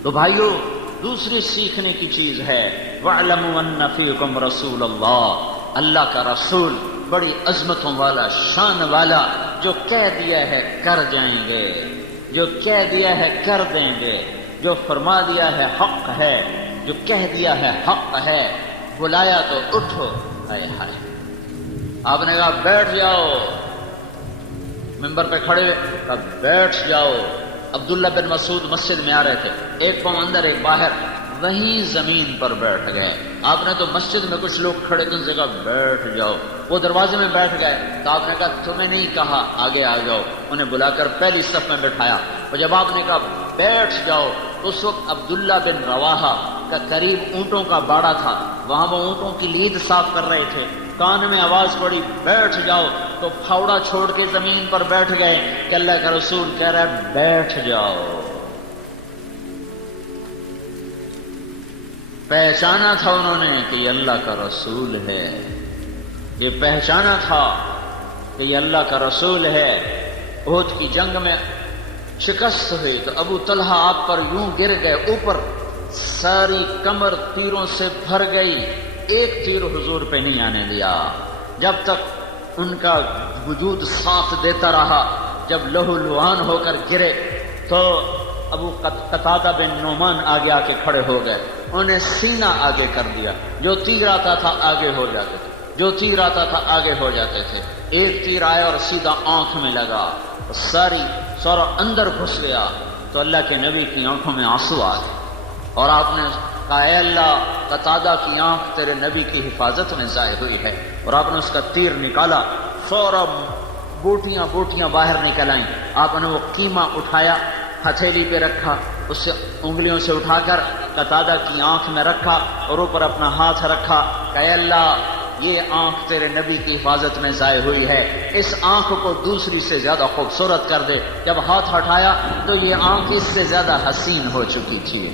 تو بھائیو، دوسری سیکھنے کی چیز ہے وَاعْلَمُوا أَنَّ فِيكُمْ رَسُولَ اللَّهِ، اللہ کا رسول بڑی عظمتوں والا، شان والا، جو کہہ دیا ہے کر جائیں گے، جو کہہ دیا ہے کر دیں گے، جو فرما دیا ہے حق ہے، جو کہہ دیا ہے حق ہے، بلایا تو اٹھو، ہائے ہائے۔ آپ نے کہا بیٹھ جاؤ، ممبر پہ کھڑے ہوئے کہا بیٹھ جاؤ۔ عبداللہ بن مسعود مسجد میں آ رہے تھے، ایک پاؤں اندر ایک باہر، وہیں زمین پر بیٹھ گئے۔ آپ نے تو مسجد میں کچھ لوگ کھڑے تھے، ان سے کہا بیٹھ جاؤ، وہ دروازے میں بیٹھ گئے، تو آپ نے کہا تمہیں نہیں کہا آگے آ جاؤ، انہیں بلا کر پہلی صف میں بٹھایا، اور جب آپ نے کہا بیٹھ جاؤ، اس وقت عبداللہ بن رواحہ کا قریب اونٹوں کا باڑا تھا، وہاں وہ اونٹوں کی لید صاف کر رہے تھے، کان میں آواز پڑی بیٹھ جاؤ، تو پھاوڑا چھوڑ کے زمین پر بیٹھ گئے کہ اللہ کا رسول کہہ رہا ہے بیٹھ جاؤ۔ پہچانا تھا انہوں نے کہ یہ اللہ کا رسول ہے، یہ پہچانا تھا کہ یہ اللہ کا رسول ہے۔ احد کی جنگ میں شکست ہوئی تو ابو طلحہ آپ پر یوں گر گئے، اوپر ساری کمر تیروں سے بھر گئی، ایک تیر حضور پہ نہیں آنے دیا جب تک ان کا وجود ساتھ دیتا رہا۔ جب لہو لہان ہو کر گرے تو ابو قتادہ بن نعمان آگے آ کے کھڑے ہو گئے، انہیں سینہ آگے کر دیا، جو تیر آتا تھا آگے ہو جاتے تھے، جو تیر آتا تھا آگے ہو جاتے تھے۔ ایک تیر آیا اور سیدھا آنکھ میں لگا، سارا اندر گھس گیا، تو اللہ کے نبی کی آنکھوں میں آنسو آ گئے، اور آپ نے کہا اے اللہ، قتادہ کی آنکھ تیرے نبی کی حفاظت میں ضائع ہوئی ہے، اور آپ نے اس کا تیر نکالا، فوراً بوٹیاں بوٹیاں باہر نکل آئیں۔ آپ نے وہ قیمہ اٹھایا، ہتھیلی پہ رکھا، اس سے انگلیوں سے اٹھا کر قتادہ کی آنکھ میں رکھا، اور اوپر اپنا ہاتھ رکھا کہ اے اللہ، یہ آنکھ تیرے نبی کی حفاظت میں ضائع ہوئی ہے، اس آنکھ کو دوسری سے زیادہ خوبصورت کر دے۔ جب ہاتھ ہٹایا تو یہ آنکھ اس سے زیادہ حسین ہو چکی تھی۔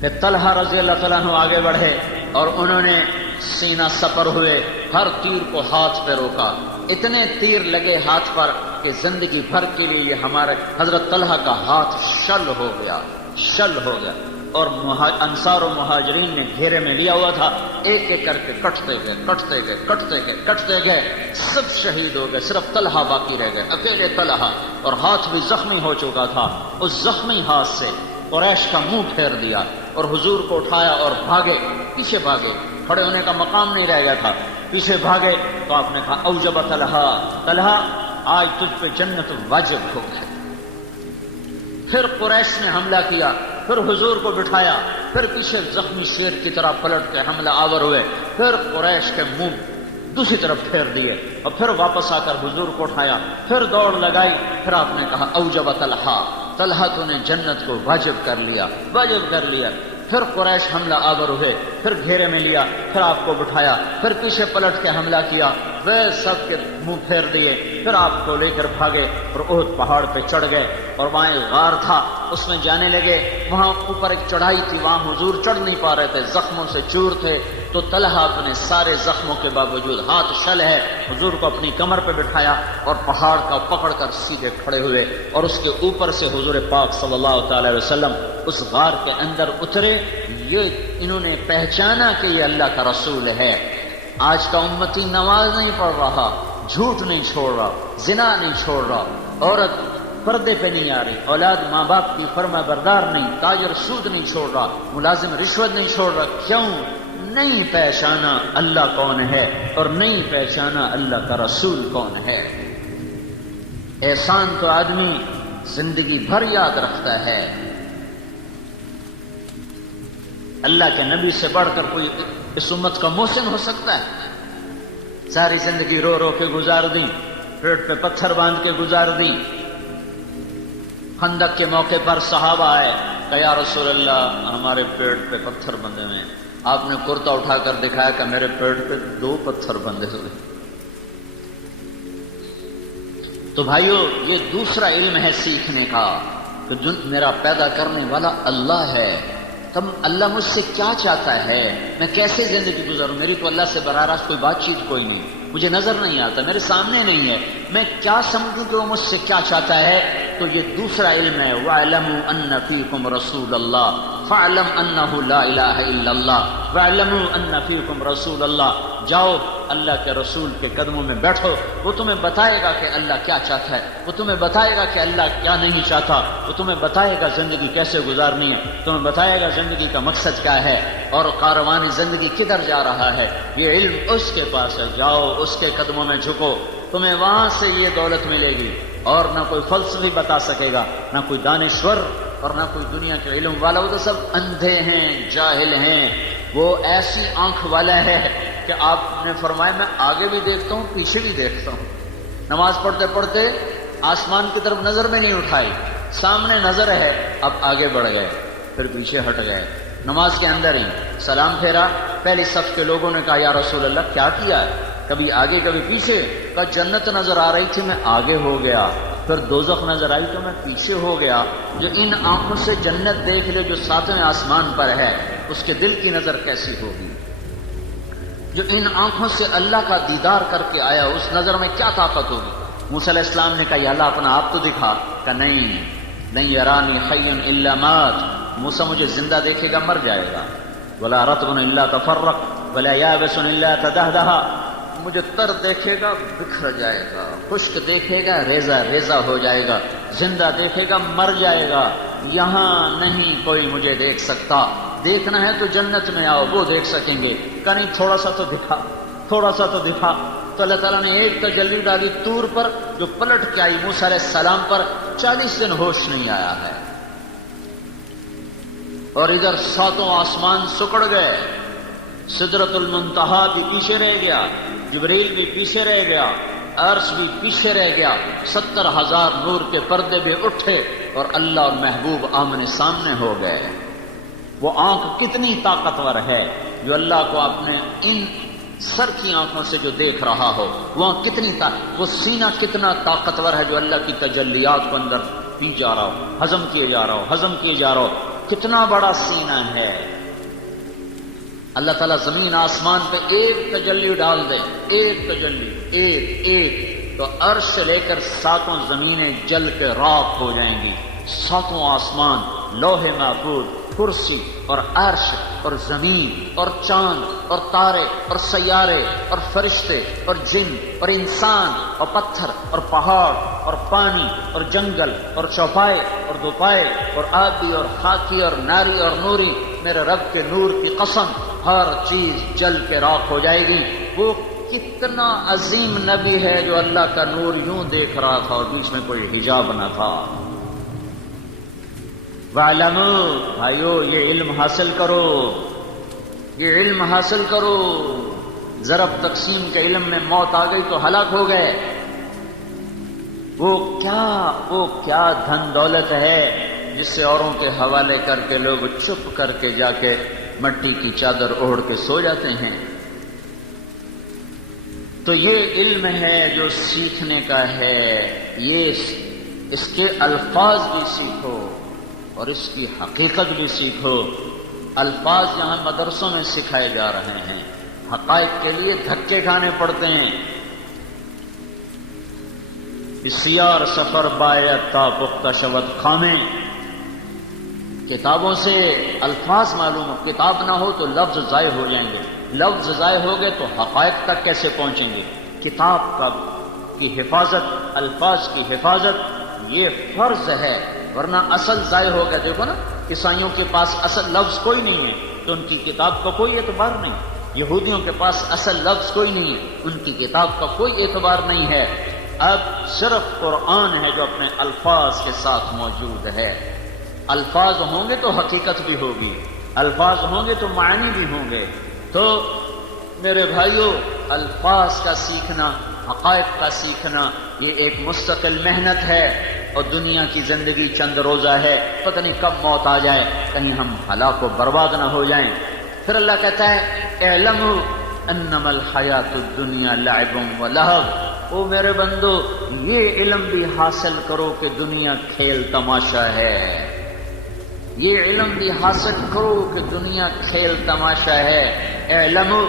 پھر طلحہ رضی اللہ تعالیٰ عنہ آگے بڑھے اور انہوں نے سینہ سپر ہوئے، ہر تیر کو ہاتھ پہ روکا، اتنے تیر لگے ہاتھ پر کہ زندگی بھر کے لیے یہ ہمارے حضرت طلحہ کا ہاتھ شل ہو گیا، شل ہو گیا۔ اور انصار و مہاجرین نے گھیرے میں لیا ہوا تھا، ایک ایک کر کے کٹتے گئے کٹتے گئے کٹتے گئے کٹتے گئے، سب شہید ہو گئے، صرف طلحہ باقی رہ گئے، اکیلے طلحہ، اور ہاتھ بھی زخمی ہو چکا تھا۔ اس زخمی ہاتھ سے قریش کا منہ پھیر دیا اور حضور کو اٹھایا اور بھاگے، پیچھے بھاگے، کھڑے ہونے کا مقام نہیں رہ گیا تھا، پیچھے بھاگے تو آپ نے کہا اوجب طلحہ، طلحہ آج تجھ پہ جنت واجب ہو گئی۔ پھر قریش نے حملہ کیا، پھر حضور کو بٹھایا، پھر پیچھے زخمی شیر کی طرح پلٹ کے حملہ آور ہوئے، پھر قریش کے منہ دوسری طرف پھیر دیے، اور پھر واپس آ کر حضور کو اٹھایا، پھر دوڑ لگائی، پھر آپ نے کہا اوجب طلحہ، طلحہ تو نے جنت کو واجب کر لیا، واجب کر لیا۔ پھر قریش حملہ آور ہوئے، پھر گھیرے میں لیا، پھر آپ کو بٹھایا، پھر پیچھے پلٹ کے حملہ کیا، وہ سب کے منہ پھیر دیے، پھر آپ کو لے کر بھاگے اور احد پہاڑ پہ چڑھ گئے، اور وہاں ایک غار تھا، اس میں جانے لگے، وہاں اوپر ایک چڑھائی تھی، وہاں حضور چڑھ نہیں پا رہے تھے، زخموں سے چور تھے، تو طلحہ اپنے سارے زخموں کے باوجود، ہاتھ شل ہے، حضور کو اپنی کمر پہ بٹھایا اور پہاڑ کا پکڑ کر سیدھے کھڑے ہوئے، اور اس کے اوپر سے حضور پاک صلی اللہ تعالی علیہ وسلم اس غار کے اندر اترے۔ یہ انہوں نے پہچانا کہ یہ اللہ کا رسول ہے۔ آج کا امتی نماز نہیں پڑھ رہا، جھوٹ نہیں چھوڑ رہا، زنا نہیں چھوڑ رہا، عورت پردے پہ نہیں آ رہی، اولاد ماں باپ کی فرما بردار نہیں، تاجر سود نہیں چھوڑ رہا، ملازم رشوت نہیں چھوڑ رہا۔ کیوں؟ نہیں پہچانا اللہ کون ہے، اور نہیں پہچانا اللہ کا رسول کون ہے۔ احسان تو آدمی زندگی بھر یاد رکھتا ہے، اللہ کے نبی سے بڑھ کر کوئی اس امت کا محسن ہو سکتا ہے؟ ساری زندگی رو رو کے گزار دی، پیٹ پہ پتھر باندھ کے گزار دی۔ خندق کے موقع پر صحابہ آئے کہ یا رسول اللہ، ہمارے پیٹ پہ پتھر بندھے ہوئے ہیں۔ آپ نے کرتا اٹھا کر دکھایا کہ میرے پیٹ پہ 2 پتھر بندھے ہوئے۔ تو بھائیو، یہ دوسرا علم ہے سیکھنے کا کہ میرا پیدا کرنے والا اللہ ہے، تم اللہ مجھ سے کیا چاہتا ہے، میں کیسے زندگی گزاروں۔ میری تو اللہ سے براہ راست کوئی بات چیت کوئی نہیں، مجھے نظر نہیں آتا، میرے سامنے نہیں ہے، میں کیا سمجھوں کہ وہ مجھ سے کیا چاہتا ہے۔ تو یہ دوسرا علم ہے، وَاعْلَمُوا أَنَّ فِيكُمْ رَسُولَ اللَّهِ فَاعْلَمْ أَنَّهُ لَا إِلَٰهَ إِلَّا اللَّهِ وَاعْلَمُوا أَنَّ فِيكُمْ رَسُولَ اللَّهِ۔ جاؤ اللہ کے رسول کے قدموں میں بیٹھو، وہ تمہیں بتائے گا کہ اللہ کیا چاہتا ہے، وہ تمہیں بتائے گا کہ اللہ کیا نہیں چاہتا، وہ تمہیں بتائے گا زندگی کیسے گزارنی ہے، تمہیں بتائے گا زندگی کا مقصد کیا ہے اور کاروانی زندگی کدھر جا رہا ہے۔ یہ علم اس کے پاس ہے، جاؤ اس کے قدموں میں جھکو، تمہیں وہاں سے یہ دولت ملے گی، اور نہ کوئی فلسفی بتا سکے گا، نہ کوئی دانشور، اور نہ کوئی دنیا کے علم والا۔ وہ تو سب اندھے ہیں، جاہل ہیں۔ وہ ایسی آنکھ والا ہے کہ آپ نے فرمایا میں آگے بھی دیکھتا ہوں، پیچھے بھی دیکھتا ہوں۔ نماز پڑھتے پڑھتے آسمان کی طرف نظر میں نہیں اٹھائی، سامنے نظر ہے، اب آگے بڑھ گئے، پھر پیچھے ہٹ گئے۔ نماز کے اندر ہی سلام پھیرا، پہلی صف کے لوگوں نے کہا یا رسول اللہ کیا کیا ہے، کبھی آگے کبھی پیچھے؟ کہا جنت نظر آ رہی تھی میں آگے ہو گیا، پھر دوزخ نظر آئی تو میں پیچھے ہو گیا۔ جو ان آنکھوں سے جنت دیکھ لے جو 7ویں آسمان پر ہے، اس کے دل کی نظر کیسی ہوگی؟ جو ان آنکھوں سے اللہ کا دیدار کر کے آیا، اس نظر میں کیا طاقت ہوگی؟ موسیٰ علیہ السلام نے کہا یا اللہ اپنا آپ تو دکھا، کہ نہیں یرانی حی الا مات، موسیٰ مجھے زندہ دیکھے گا مر جائے گا، ولا رطب الا تفرق ولا یابس الا تدہدہ، مجھے تر دیکھے گا بکھر جائے گا، خشک دیکھے گا ریزہ ریزہ ہو جائے گا، زندہ دیکھے گا مر جائے گا، یہاں نہیں کوئی مجھے دیکھ سکتا، دیکھنا ہے تو جنت میں آؤ وہ دیکھ سکیں گے، کہ نہیں تھوڑا سا تو دکھا، تھوڑا سا تو دکھا۔ تو اللہ تعالیٰ نے ایک تجلی ڈالی طور پر جو پلٹ کے آئی موسیٰ علیہ السلام پر، 40 دن ہوش نہیں آیا ہے، اور ادھر 7 آسمان سکڑ گئے، سدرۃ المنتہا بھی پیچھے رہ گیا، جبریل بھی پیچھے رہ گیا، عرش بھی پیچھے رہ گیا، 70,000 نور کے پردے بھی اٹھے اور اللہ اور محبوب آمنے سامنے ہو گئے۔ وہ آنکھ کتنی طاقتور ہے جو اللہ کو اپنے ان سر کی آنکھوں سے جو دیکھ رہا ہو، وہاں کتنی وہ سینہ کتنا طاقتور ہے جو اللہ کی تجلیات کو اندر پی جا رہا ہو، ہضم کیے جا رہا ہو، ہضم کیے جا رہا ہو، کتنا بڑا سینہ ہے۔ اللہ تعالیٰ زمین آسمان پہ ایک تجلی ڈال دے، ایک تجلی، ایک تو عرش سے لے کر 7 زمینیں جل کے راکھ ہو جائیں گی، 7 آسمان، لوح محفوظ، کرسی اور عرش اور زمین اور چاند اور تارے اور سیارے اور فرشتے اور جن اور انسان اور پتھر اور پہاڑ اور پانی اور جنگل اور چوپائے اور دوپائے اور آبی اور خاکی اور ناری اور نوری، میرے رب کے نور کی قسم ہر چیز جل کے راکھ ہو جائے گی۔ وہ کتنا عظیم نبی ہے جو اللہ کا نور یوں دیکھ رہا تھا اور بیچ میں کوئی حجاب نہ تھا۔ وَاعْلَمُوا، بھائیو یہ علم حاصل کرو، یہ علم حاصل کرو۔ ضرب تقسیم کے علم میں موت آ گئی تو ہلاک ہو گئے۔ وہ کیا دھن دولت ہے جس سے اوروں کے حوالے کر کے لوگ چپ کر کے جا کے مٹی کی چادر اوڑھ کے سو جاتے ہیں۔ تو یہ علم ہے جو سیکھنے کا ہے، یہ اس کے الفاظ بھی سیکھو اور اس کی حقیقت بھی سیکھو۔ الفاظ یہاں مدرسوں میں سکھائے جا رہے ہیں، حقائق کے لیے دھکے کھانے پڑتے ہیں۔ بسیار سفر باید تا پختہ شود خامیں، کتابوں سے الفاظ معلوم ہو، کتاب نہ ہو تو لفظ ضائع ہو جائیں گے، لفظ ضائع ہو گئے تو حقائق تک کیسے پہنچیں گے؟ کتاب کی حفاظت، الفاظ کی حفاظت یہ فرض ہے، ورنہ اصل ضائع ہو گیا۔ دیکھو نا، عیسائیوں کے پاس اصل لفظ کوئی نہیں ہے تو ان کی کتاب کا کوئی اعتبار نہیں، یہودیوں کے پاس اصل لفظ کوئی نہیں ہے، ان کی کتاب کا کوئی اعتبار نہیں ہے۔ اب صرف قرآن ہے جو اپنے الفاظ کے ساتھ موجود ہے۔ الفاظ ہوں گے تو حقیقت بھی ہوگی، الفاظ ہوں گے تو معنی بھی ہوں گے۔ تو میرے بھائیوں، الفاظ کا سیکھنا، حقائق کا سیکھنا یہ ایک مستقل محنت ہے، اور دنیا کی زندگی چند روزہ ہے، پتہ نہیں کب موت آ جائے، کہیں ہم ہلاک و برباد نہ ہو جائیں۔ پھر اللہ کہتا ہے اعلموا انما الحیات الدنیا لعب و لہو، او میرے بندو یہ علم بھی حاصل کرو کہ دنیا کھیل تماشا ہے، یہ علم بھی حاصل کرو کہ دنیا کھیل تماشا ہے۔ اعلموا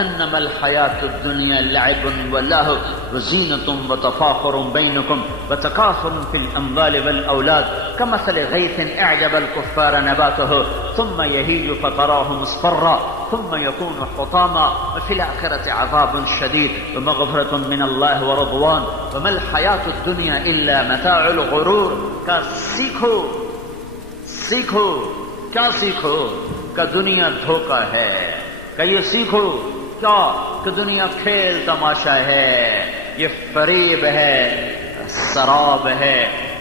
انما الحیات الدنیا لعب و لہو وزینۃ وتفاخر بینکم وتکاثر فی الاموال والاولاد کمثل غیث اعجب الکفار نباته ثم یہیج فتراه مصفرا ثم یکون حطاما وفی الآخرة عذاب شدید ومغفرة من اللہ ورضوان وما الحیات الدنیا الا متاع الغرور۔ کا سیکھو، کیا سیکھو؟ کہ دنیا دھوکہ ہے، کہ یہ سیکھو کیا کہ دنیا کھیل تماشا ہے، یہ فریب ہے، سراب ہے،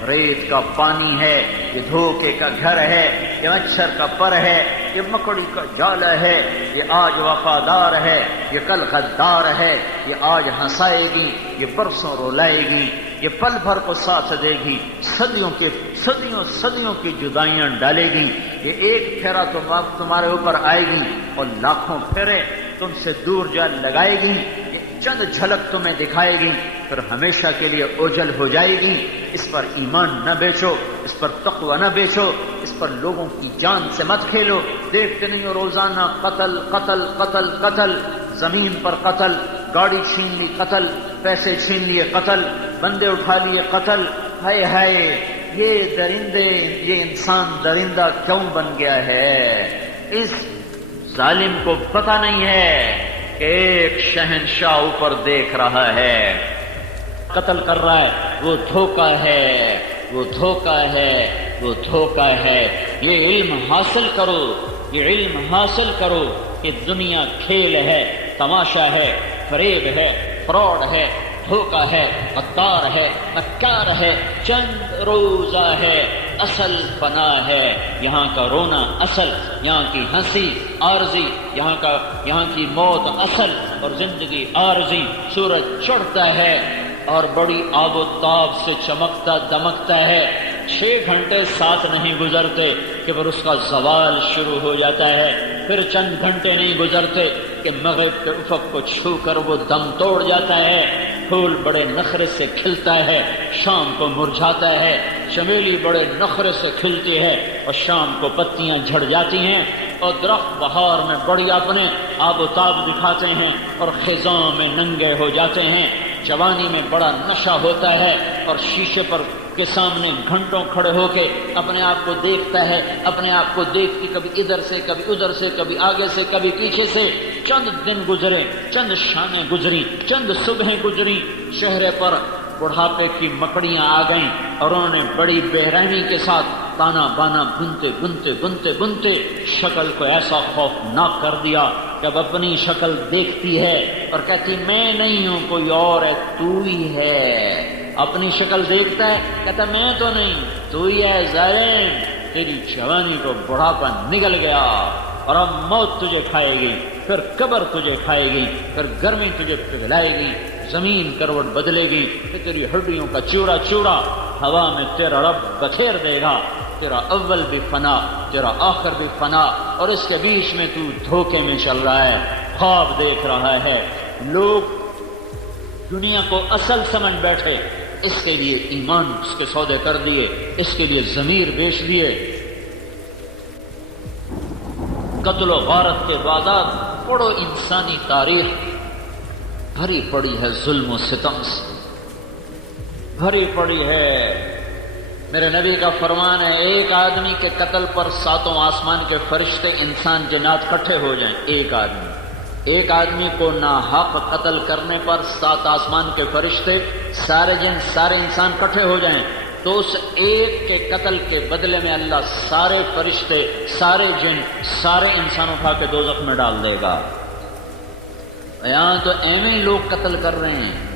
ریت کا پانی ہے، یہ دھوکے کا گھر ہے، یہ مچھر کا پر ہے، یہ مکڑی کا جال ہے، یہ آج وفادار ہے، یہ کل غدار ہے، یہ آج ہنسائے گی، یہ برسوں رولائے گی، یہ پل بھر کو ساتھ دے گی، صدیوں کی جدائیاں ڈالے گی، یہ ایک پھیرا تو تمہارے اوپر آئے گی اور لاکھوں پھیرے تم سے دور جا لگائے گی، یہ چند جھلک تمہیں دکھائے گی، پھر ہمیشہ کے لیے اوجل ہو جائے گی۔ اس پر ایمان نہ بیچو، اس پر تقوی نہ بیچو، اس پر لوگوں کی جان سے مت کھیلو۔ دیکھتے نہیں ہو روزانہ قتل قتل قتل قتل، زمین پر قتل، گاڑی چھین لی قتل، پیسے چھین لیے قتل، بندے اٹھا لیے قتل۔ ہائے ہائے، یہ درندے، یہ انسان درندہ کیوں بن گیا ہے؟ اس ظالم کو پتہ نہیں ہے کہ ایک شہنشاہ اوپر دیکھ رہا ہے، قتل کر رہا ہے، وہ دھوکہ ہے، وہ دھوکہ ہے، وہ دھوکہ ہے۔ یہ علم حاصل کرو، یہ علم حاصل کرو کہ دنیا کھیل ہے، تماشا ہے، فریب ہے، فراڈ ہے، دھوکہ ہے، غدار ہے، مکار ہے، چند روزہ ہے، اصل پناہ ہے۔ یہاں کا رونا اصل، یہاں کی ہنسی عارضی، یہاں کی موت اصل اور زندگی عارضی۔ سورج چڑھتا ہے اور بڑی آب و تاب سے چمکتا دمکتا ہے، 6 گھنٹے ساتھ نہیں گزرتے کہ پھر اس کا زوال شروع ہو جاتا ہے، پھر چند گھنٹے نہیں گزرتے کہ مغرب کے افق کو چھو کر وہ دم توڑ جاتا ہے۔ پھول بڑے نخرے سے کھلتا ہے، شام کو مرجھاتا ہے، چمیلی بڑے نخرے سے کھلتی ہے اور شام کو پتیاں جھڑ جاتی ہیں، اور درخت بہار میں بڑی اپنے آب و تاب دکھاتے ہیں اور خزاں میں ننگے ہو جاتے ہیں۔ جوانی میں بڑا نشہ ہوتا ہے اور شیشے پر کے سامنے گھنٹوں کھڑے ہو کے اپنے آپ کو دیکھتا ہے، اپنے آپ کو دیکھ کے کبھی ادھر سے کبھی ادھر سے، کبھی آگے سے کبھی پیچھے سے۔ چند دن گزرے، چند شامیں گزری، چند صبحیں گزری، چہرے پر بڑھاپے کی مکڑیاں آ گئیں اور انہوں نے بڑی بے رحمی کے ساتھ تانا بانا بنتے شکل کو ایسا خوفناک کر دیا کہ اب اپنی شکل دیکھتی ہے اور کہتی میں نہیں ہوں، کوئی اور ہے، تو ہی ہے۔ اپنی شکل دیکھتا ہے، کہتا میں تو نہیں، تو ہی ہے ظالم، تیری جوانی کو بڑھاپا نگل گیا اور اب موت تجھے کھائے گی، پھر قبر تجھے کھائے گی، پھر گرمی تجھے پگھلائے گی، زمین کروٹ بدلے گی، پھر تیری ہڈیوں کا چوڑا چوڑا ہوا میں تیرا رب بکھیر دے گا۔ تیرا اول بھی فنا، تیرا آخر بھی فنا، اور اس کے بیچ میں تو دھوکے میں چل رہا ہے، خواب دیکھ رہا ہے۔ لوگ دنیا کو اصل سمجھ بیٹھے، اس کے لیے ایمان اس کے سودے کر دیے، اس کے لیے ضمیر بیچ دیے۔ قتل و غارت کے بعدات پڑھو، انسانی تاریخ بھری پڑی ہے ظلم و ستم سے، بھری پڑی ہے۔ میرے نبی کا فرمان ہے، ایک آدمی کے قتل پر 7 آسمان کے فرشتے انسان جنات کٹھے ہو جائیں۔ ایک آدمی کو ناحق قتل کرنے پر 7 آسمان کے فرشتے، سارے جن سارے انسان کٹھے ہو جائیں تو اس ایک کے قتل کے بدلے میں اللہ سارے فرشتے، سارے جن، سارے انسان اٹھا کے دوزخ میں ڈال دے گا۔ یہاں تو ایویں لوگ قتل کر رہے ہیں۔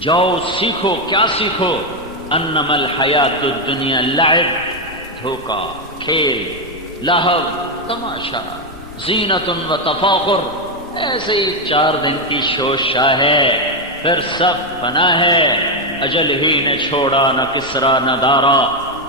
جاؤ سیکھو، کیا سیکھو؟ انما الحیات الدنیا لعب، دھوکا، کھیل، لہو، تماشا، زینت و تفاخر، ایسے ہی 4 دن کی شوشا ہے، پھر سب فنا ہے۔ اجل ہی نے چھوڑا نہ کسرا نہ دارا،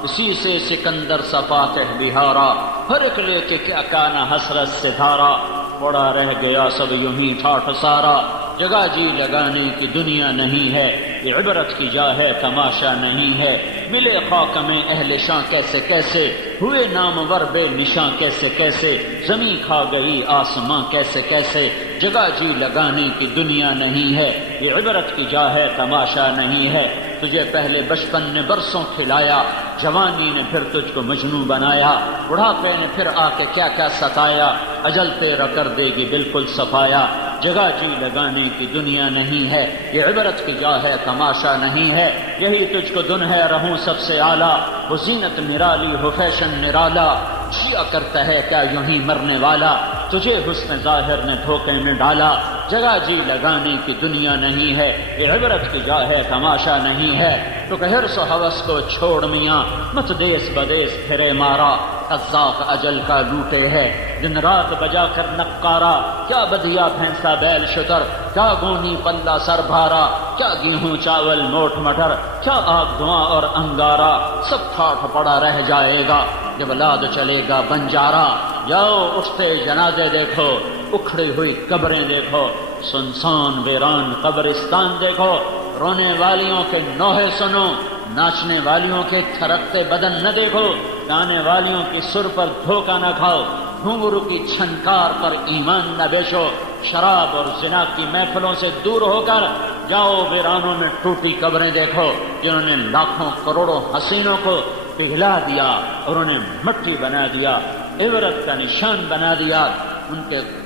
اسی سے سکندر صفاتح بہارا، ہر ایک لے کے کیا کانا حسرت سے دھارا، پڑا رہ گیا سب یوں ہی ٹھاٹھ سارا۔ جگہ جی لگانے کی دنیا نہیں ہے، یہ عبرت کی جا ہے، تماشا نہیں ہے۔ ملے خاک میں اہل شاں کیسے کیسے، ہوئے نامور بے نشاں کیسے کیسے، زمین کھا گئی آسماں کیسے کیسے۔ جگہ جی لگانے کی دنیا نہیں ہے، یہ عبرت کی جا ہے، تماشا نہیں ہے۔ تجھے پہلے بچپن نے برسوں کھلایا، جوانی نے پھر تجھ کو مجنوں بنایا، بڑھاپے نے پھر آ کے کیا کیا ستایا، اجل تیرا کر دے گی بالکل صفایا۔ جگہ جی لگانے کی دنیا نہیں ہے، یہ عبرت کی جا ہے، تماشا نہیں ہے۔ یہی تجھ کو دن ہے رہوں سب سے اعلیٰ، وہ زینت نرالی ہو فیشن نرالا، جیا کرتا ہے کیا یوں ہی مرنے والا، تجھے حسن ظاہر نے دھوکے میں ڈالا۔ جگہ جی لگانے کی دنیا نہیں ہے، یہ عبرت کی جا ہے، تماشا نہیں ہے۔ تو کہ حرص و ہوس کو چھوڑ میاں، مت دیس بدیس پھرے مارا، قذاق اجل کا لوٹے ہے، دن رات بجا کر نقارا۔ کیا بدیا بھینسا بیل شتر، کیا گونی پلہ سر بھارا، کیا گیہوں چاول موٹ مٹر، کیا آگ دھواں اور انگارا، سب ٹھاٹھ پڑا رہ جائے گا جب لاد چلے گا بنجارا۔ جاؤ اٹھتے جنازے دیکھو، اکھڑی ہوئی قبریں دیکھو، سنسان ویران قبرستان دیکھو، رونے والیوں کے نوحے سنو، ناچنے والیوں کے تھرکتے بدن نہ دیکھو، گانے والیوں کی سر پر دھوکہ نہ کھاؤ، گھنگرو کی چھنکار پر ایمان نہ بیچو، شراب اور زنا کی محفلوں سے دور ہو کر جاؤ ویرانوں میں ٹوٹی قبریں دیکھو جنہوں نے لاکھوں کروڑوں حسینوں کو پگھلا دیا اور انہیں مٹی بنا دیا، عبرت کا نشان بنا دیا،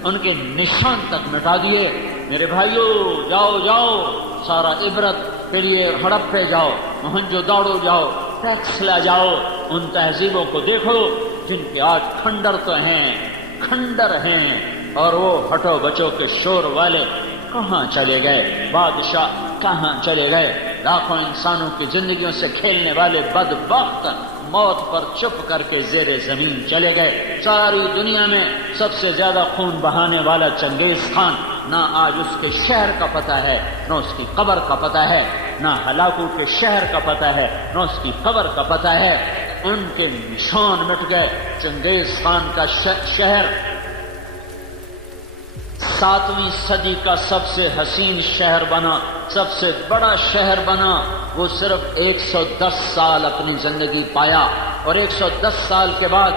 ان کے نشان تک مٹا دیے۔ میرے بھائیو جاؤ جاؤ، سارا عبرت کے لیے ہڑپے جاؤ، موہنجو داڑو جاؤ، ٹیکسلا جاؤ، ان تہذیبوں کو دیکھو جن کے آج کھنڈر تو ہیں، کھنڈر ہیں، اور وہ ہٹو بچو کے شور والے کہاں چلے گئے، بادشاہ کہاں چلے گئے، لاکھوں انسانوں کی زندگیوں سے کھیلنے والے بدبخت موت پر چپ کر کے زیر زمین چلے گئے۔ ساری دنیا میں سب سے زیادہ خون بہانے والا چنگیز خان، نہ آج اس کے شہر کا پتہ ہے، نہ اس کی قبر کا پتہ ہے، نہ ہلاکو کے شہر کا پتہ ہے، نہ اس کی قبر کا پتہ ہے۔ ان کے نشان مٹ گئے۔ چنگیز خان کا شہر 7ویں صدی کا سب سے حسین شہر بنا، سب سے بڑا شہر بنا۔ وہ صرف 110 سال اپنی زندگی پایا، اور 110 سال کے بعد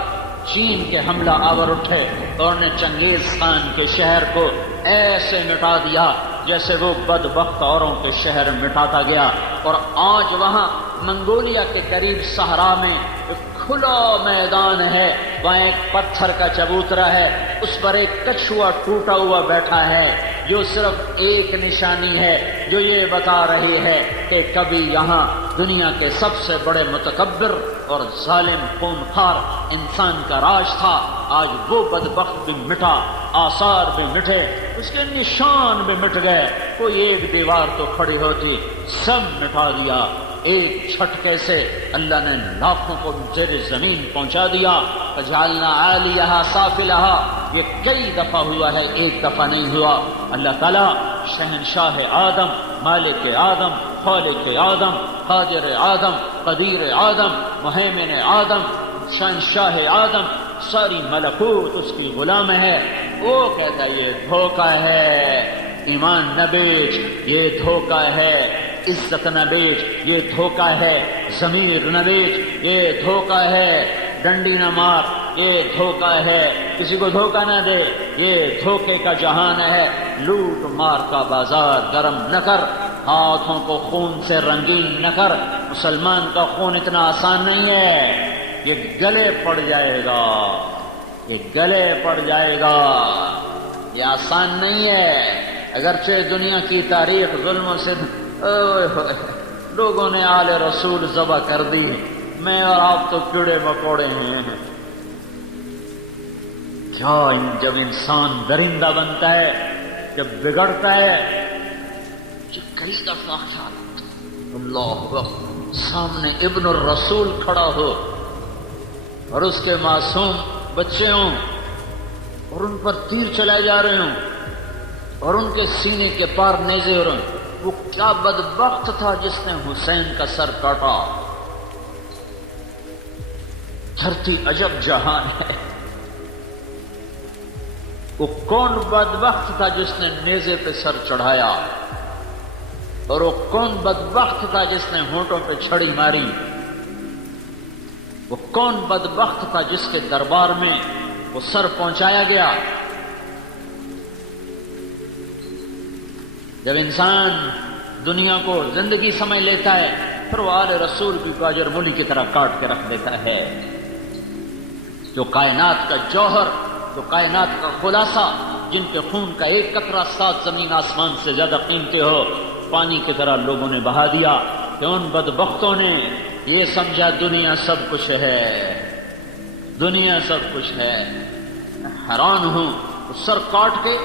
چین کے حملہ آور اٹھے اور نے چنگیز خان کے شہر کو ایسے مٹا دیا جیسے وہ بدبخت اوروں کے شہر مٹاتا گیا۔ اور آج وہاں منگولیا کے قریب صحرا میں کھلا میدان ہے، وہاں ایک پتھر کا چبوترا ہے، اس پر ایک کچھوا ٹوٹا ہوا بیٹھا ہے، جو صرف ایک نشانی ہے جو یہ بتا رہی ہے کہ کبھی یہاں دنیا کے سب سے بڑے متکبر اور ظالم خونخوار انسان کا راج تھا۔ آج وہ بدبخت بھی مٹا، آثار بھی مٹے، اس کے نشان بھی مٹ گئے۔ کوئی ایک دیوار تو کھڑی ہوتی، سب مٹا دیا۔ ایک جھٹکے سے اللہ نے لاکھوں کو زیر زمین پہنچا دیا۔ فجعلنا عالیہا سافلہا، یہ کئی دفعہ ہوا ہے، ایک دفعہ نہیں ہوا۔ اللہ تعالیٰ شہنشاہ آدم، مالک آدم، خالق آدم، قادر آدم، قدیر آدم، مہیمن آدم، شہنشاہ آدم، ساری ملکوت اس کی غلام ہے۔ وہ کہتا ہے یہ دھوکہ ہے، ایمان نہ بیچ، یہ دھوکہ ہے، عزت نہ بیچ، یہ دھوکہ ہے، ضمیر نہ بیچ، یہ دھوکہ ہے، ڈنڈی نہ مار، یہ دھوکہ ہے، کسی کو دھوکہ نہ دے، یہ دھوکے کا جہان ہے۔ لوٹ مار کا بازار گرم نہ کر، ہاتھوں کو خون سے رنگین نہ کر۔ مسلمان کا خون اتنا آسان نہیں ہے، یہ گلے پڑ جائے گا، یہ گلے پڑ جائے گا، یہ آسان نہیں ہے۔ اگرچہ دنیا کی تاریخ ظلموں سے لوگوں نے آل رسول ذبح کر دی، میں اور آپ تو کیڑے مکوڑے ہیں۔ کیا جب انسان درندہ بنتا ہے، جب بگڑتا ہے، کئی دفعہ اللہ اکبر سامنے ابن الرسول کھڑا ہو اور اس کے معصوم بچے ہوں اور ان پر تیر چلائے جا رہے ہوں اور ان کے سینے کے پار نیزے ہو رہے ہیں۔ وہ کیا بدبخت تھا جس نے حسین کا سر کاٹا۔ دھرتی عجب جہان ہے۔ وہ کون بدبخت تھا جس نے نیزے پہ سر چڑھایا، اور وہ کون بدبخت تھا جس نے ہونٹوں پہ چھڑی ماری۔ وہ کون بدبخت تھا جس کے دربار میں وہ سر پہنچایا گیا۔ جب انسان دنیا کو زندگی سمجھ لیتا ہے، پھر وہ آل رسول کی گاجر مولی کی طرح کاٹ کے رکھ دیتا ہے۔ جو کائنات کا جوہر، جو کائنات کا خلاصہ، جن کے خون کا ایک قطرہ 7 زمین آسمان سے زیادہ قیمتی ہو، پانی کی طرح لوگوں نے بہا دیا کہ ان بدبختوں نے یہ سمجھا دنیا سب کچھ ہے، دنیا سب کچھ ہے۔ میں حیران ہوں، سر کاٹ کے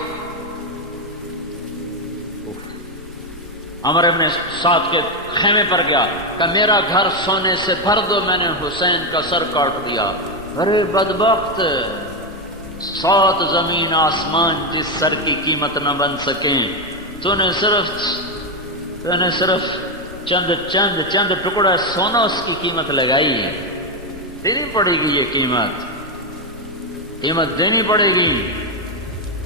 عمر بن سعد کے خیمے پر گیا کہ میرا گھر سونے سے بھر دو، میں نے حسین کا سر کاٹ دیا۔ ارے بدبخت، 7 زمین آسمان جس سر کی قیمت نہ بن سکیں، تو نے صرف چند ٹکڑا سونا اس کی قیمت لگائی۔ دینی پڑے گی، یہ قیمت دینی پڑے گی۔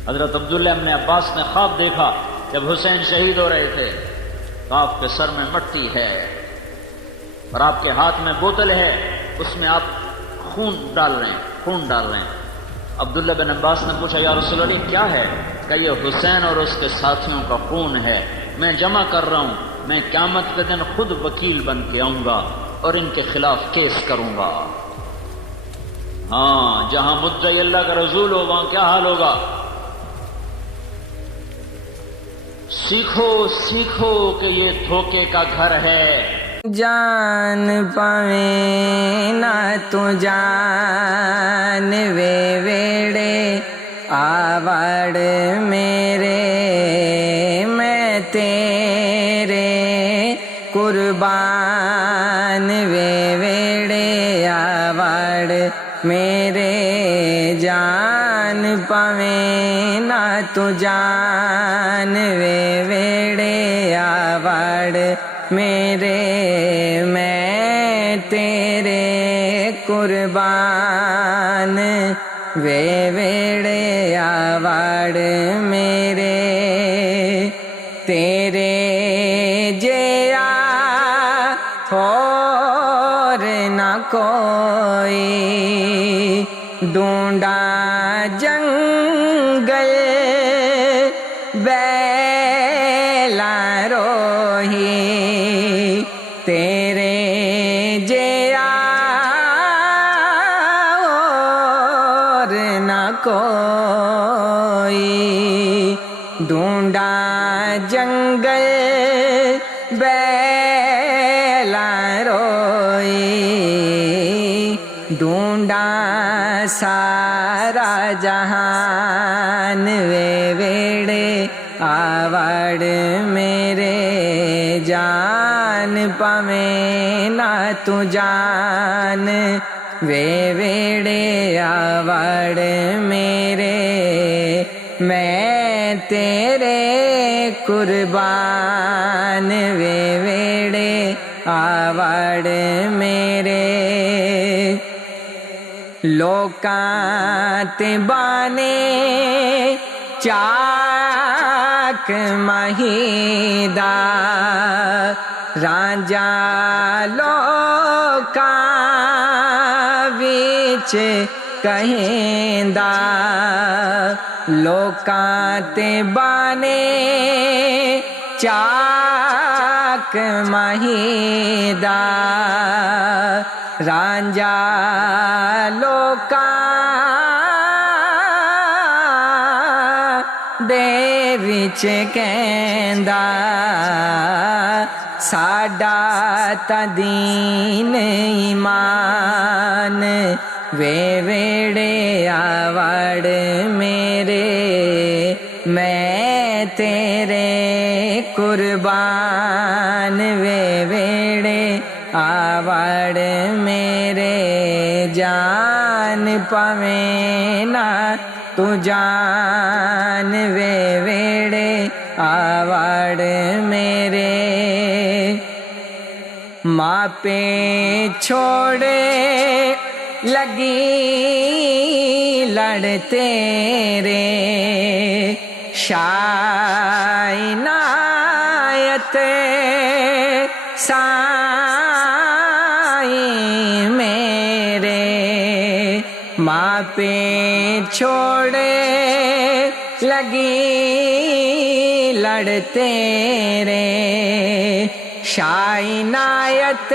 حضرت عبداللہ ابن عباس نے خواب دیکھا جب حسین شہید ہو رہے تھے، تو آپ کے سر میں مٹی ہے اور آپ کے ہاتھ میں بوتل ہے، اس میں آپ خون ڈال رہے ہیں۔ عبداللہ بن عباس نے پوچھا یا رسول اللہ کیا ہے؟ کہ یہ حسین اور اس کے ساتھیوں کا خون ہے۔ میں جمع کر رہا ہوں، میں قیامت کے دن خود وکیل بن کے آؤں گا اور ان کے خلاف کیس کروں گا۔ ہاں، جہاں مدعی اللہ کا رسول ہو وہاں کیا حال ہوگا؟ سیکھو سیکھو کہ یہ دھوکے کا گھر ہے۔ جان پویں نہ تو جان وے ویڑے آوڑ میرے، میں تیرے قربان وے ویڑے آوڑ میرے، جان پویں نہ تو جان وے ویڑے آوڑ میرے، میں تیرے قربان وے ویڑے آوڑ میرے، تیرے جیا اور نہ کوئی ڈھونڈا جنگل بیلا روہی، تیرے جیا اور نہ کوئی ڈھونڈا جنگل بیلا روئی، ڈھونڈا سارا جہان وے ویڑے آوڑ میرے، جان پویں نہ تو جان وے ویڑے آوڑ میرے، میں تیرے قربان وے ویڑے آوڑ میرے، لوکاں تے بانے چاک مہیدا، رانجا لوکاں وچ کہیندا، لوکاں تے بانے چاک مہیدا، رانجا لوکاں دے وچ کہندا، ساڈا تا دین ایمان وے ویڑے آوڑ میرے، میں تیرے قربان وے ویڑے آوڑ میرے، جان پویں نہ تو جان وے ویڑے آوڑ میرے، ماں پہ چھوڑے لگی لڑ تیرے، شاعنایت سائیں میرے، ماں پہ چھوڑے لگی لڑ تیرے، شاعنایت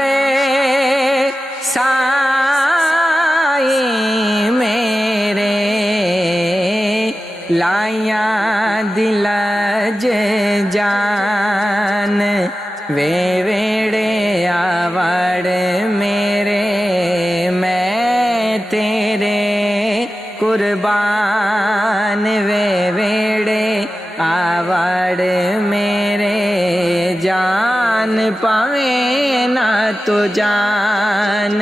سائیں میرے، لائیاں دلج جان وے ویڑے آوڑ میرے، میں تیرے قربان وے ویڑے آوڑ میرے، جان پویں نہ تو جان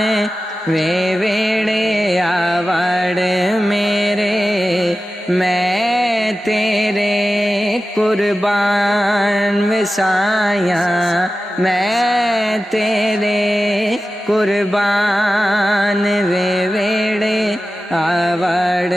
وے ویڑے آوڑ میرے، میں تیرے قربان وسایاں، میں تیرے قربان وے ویڑے آوڑ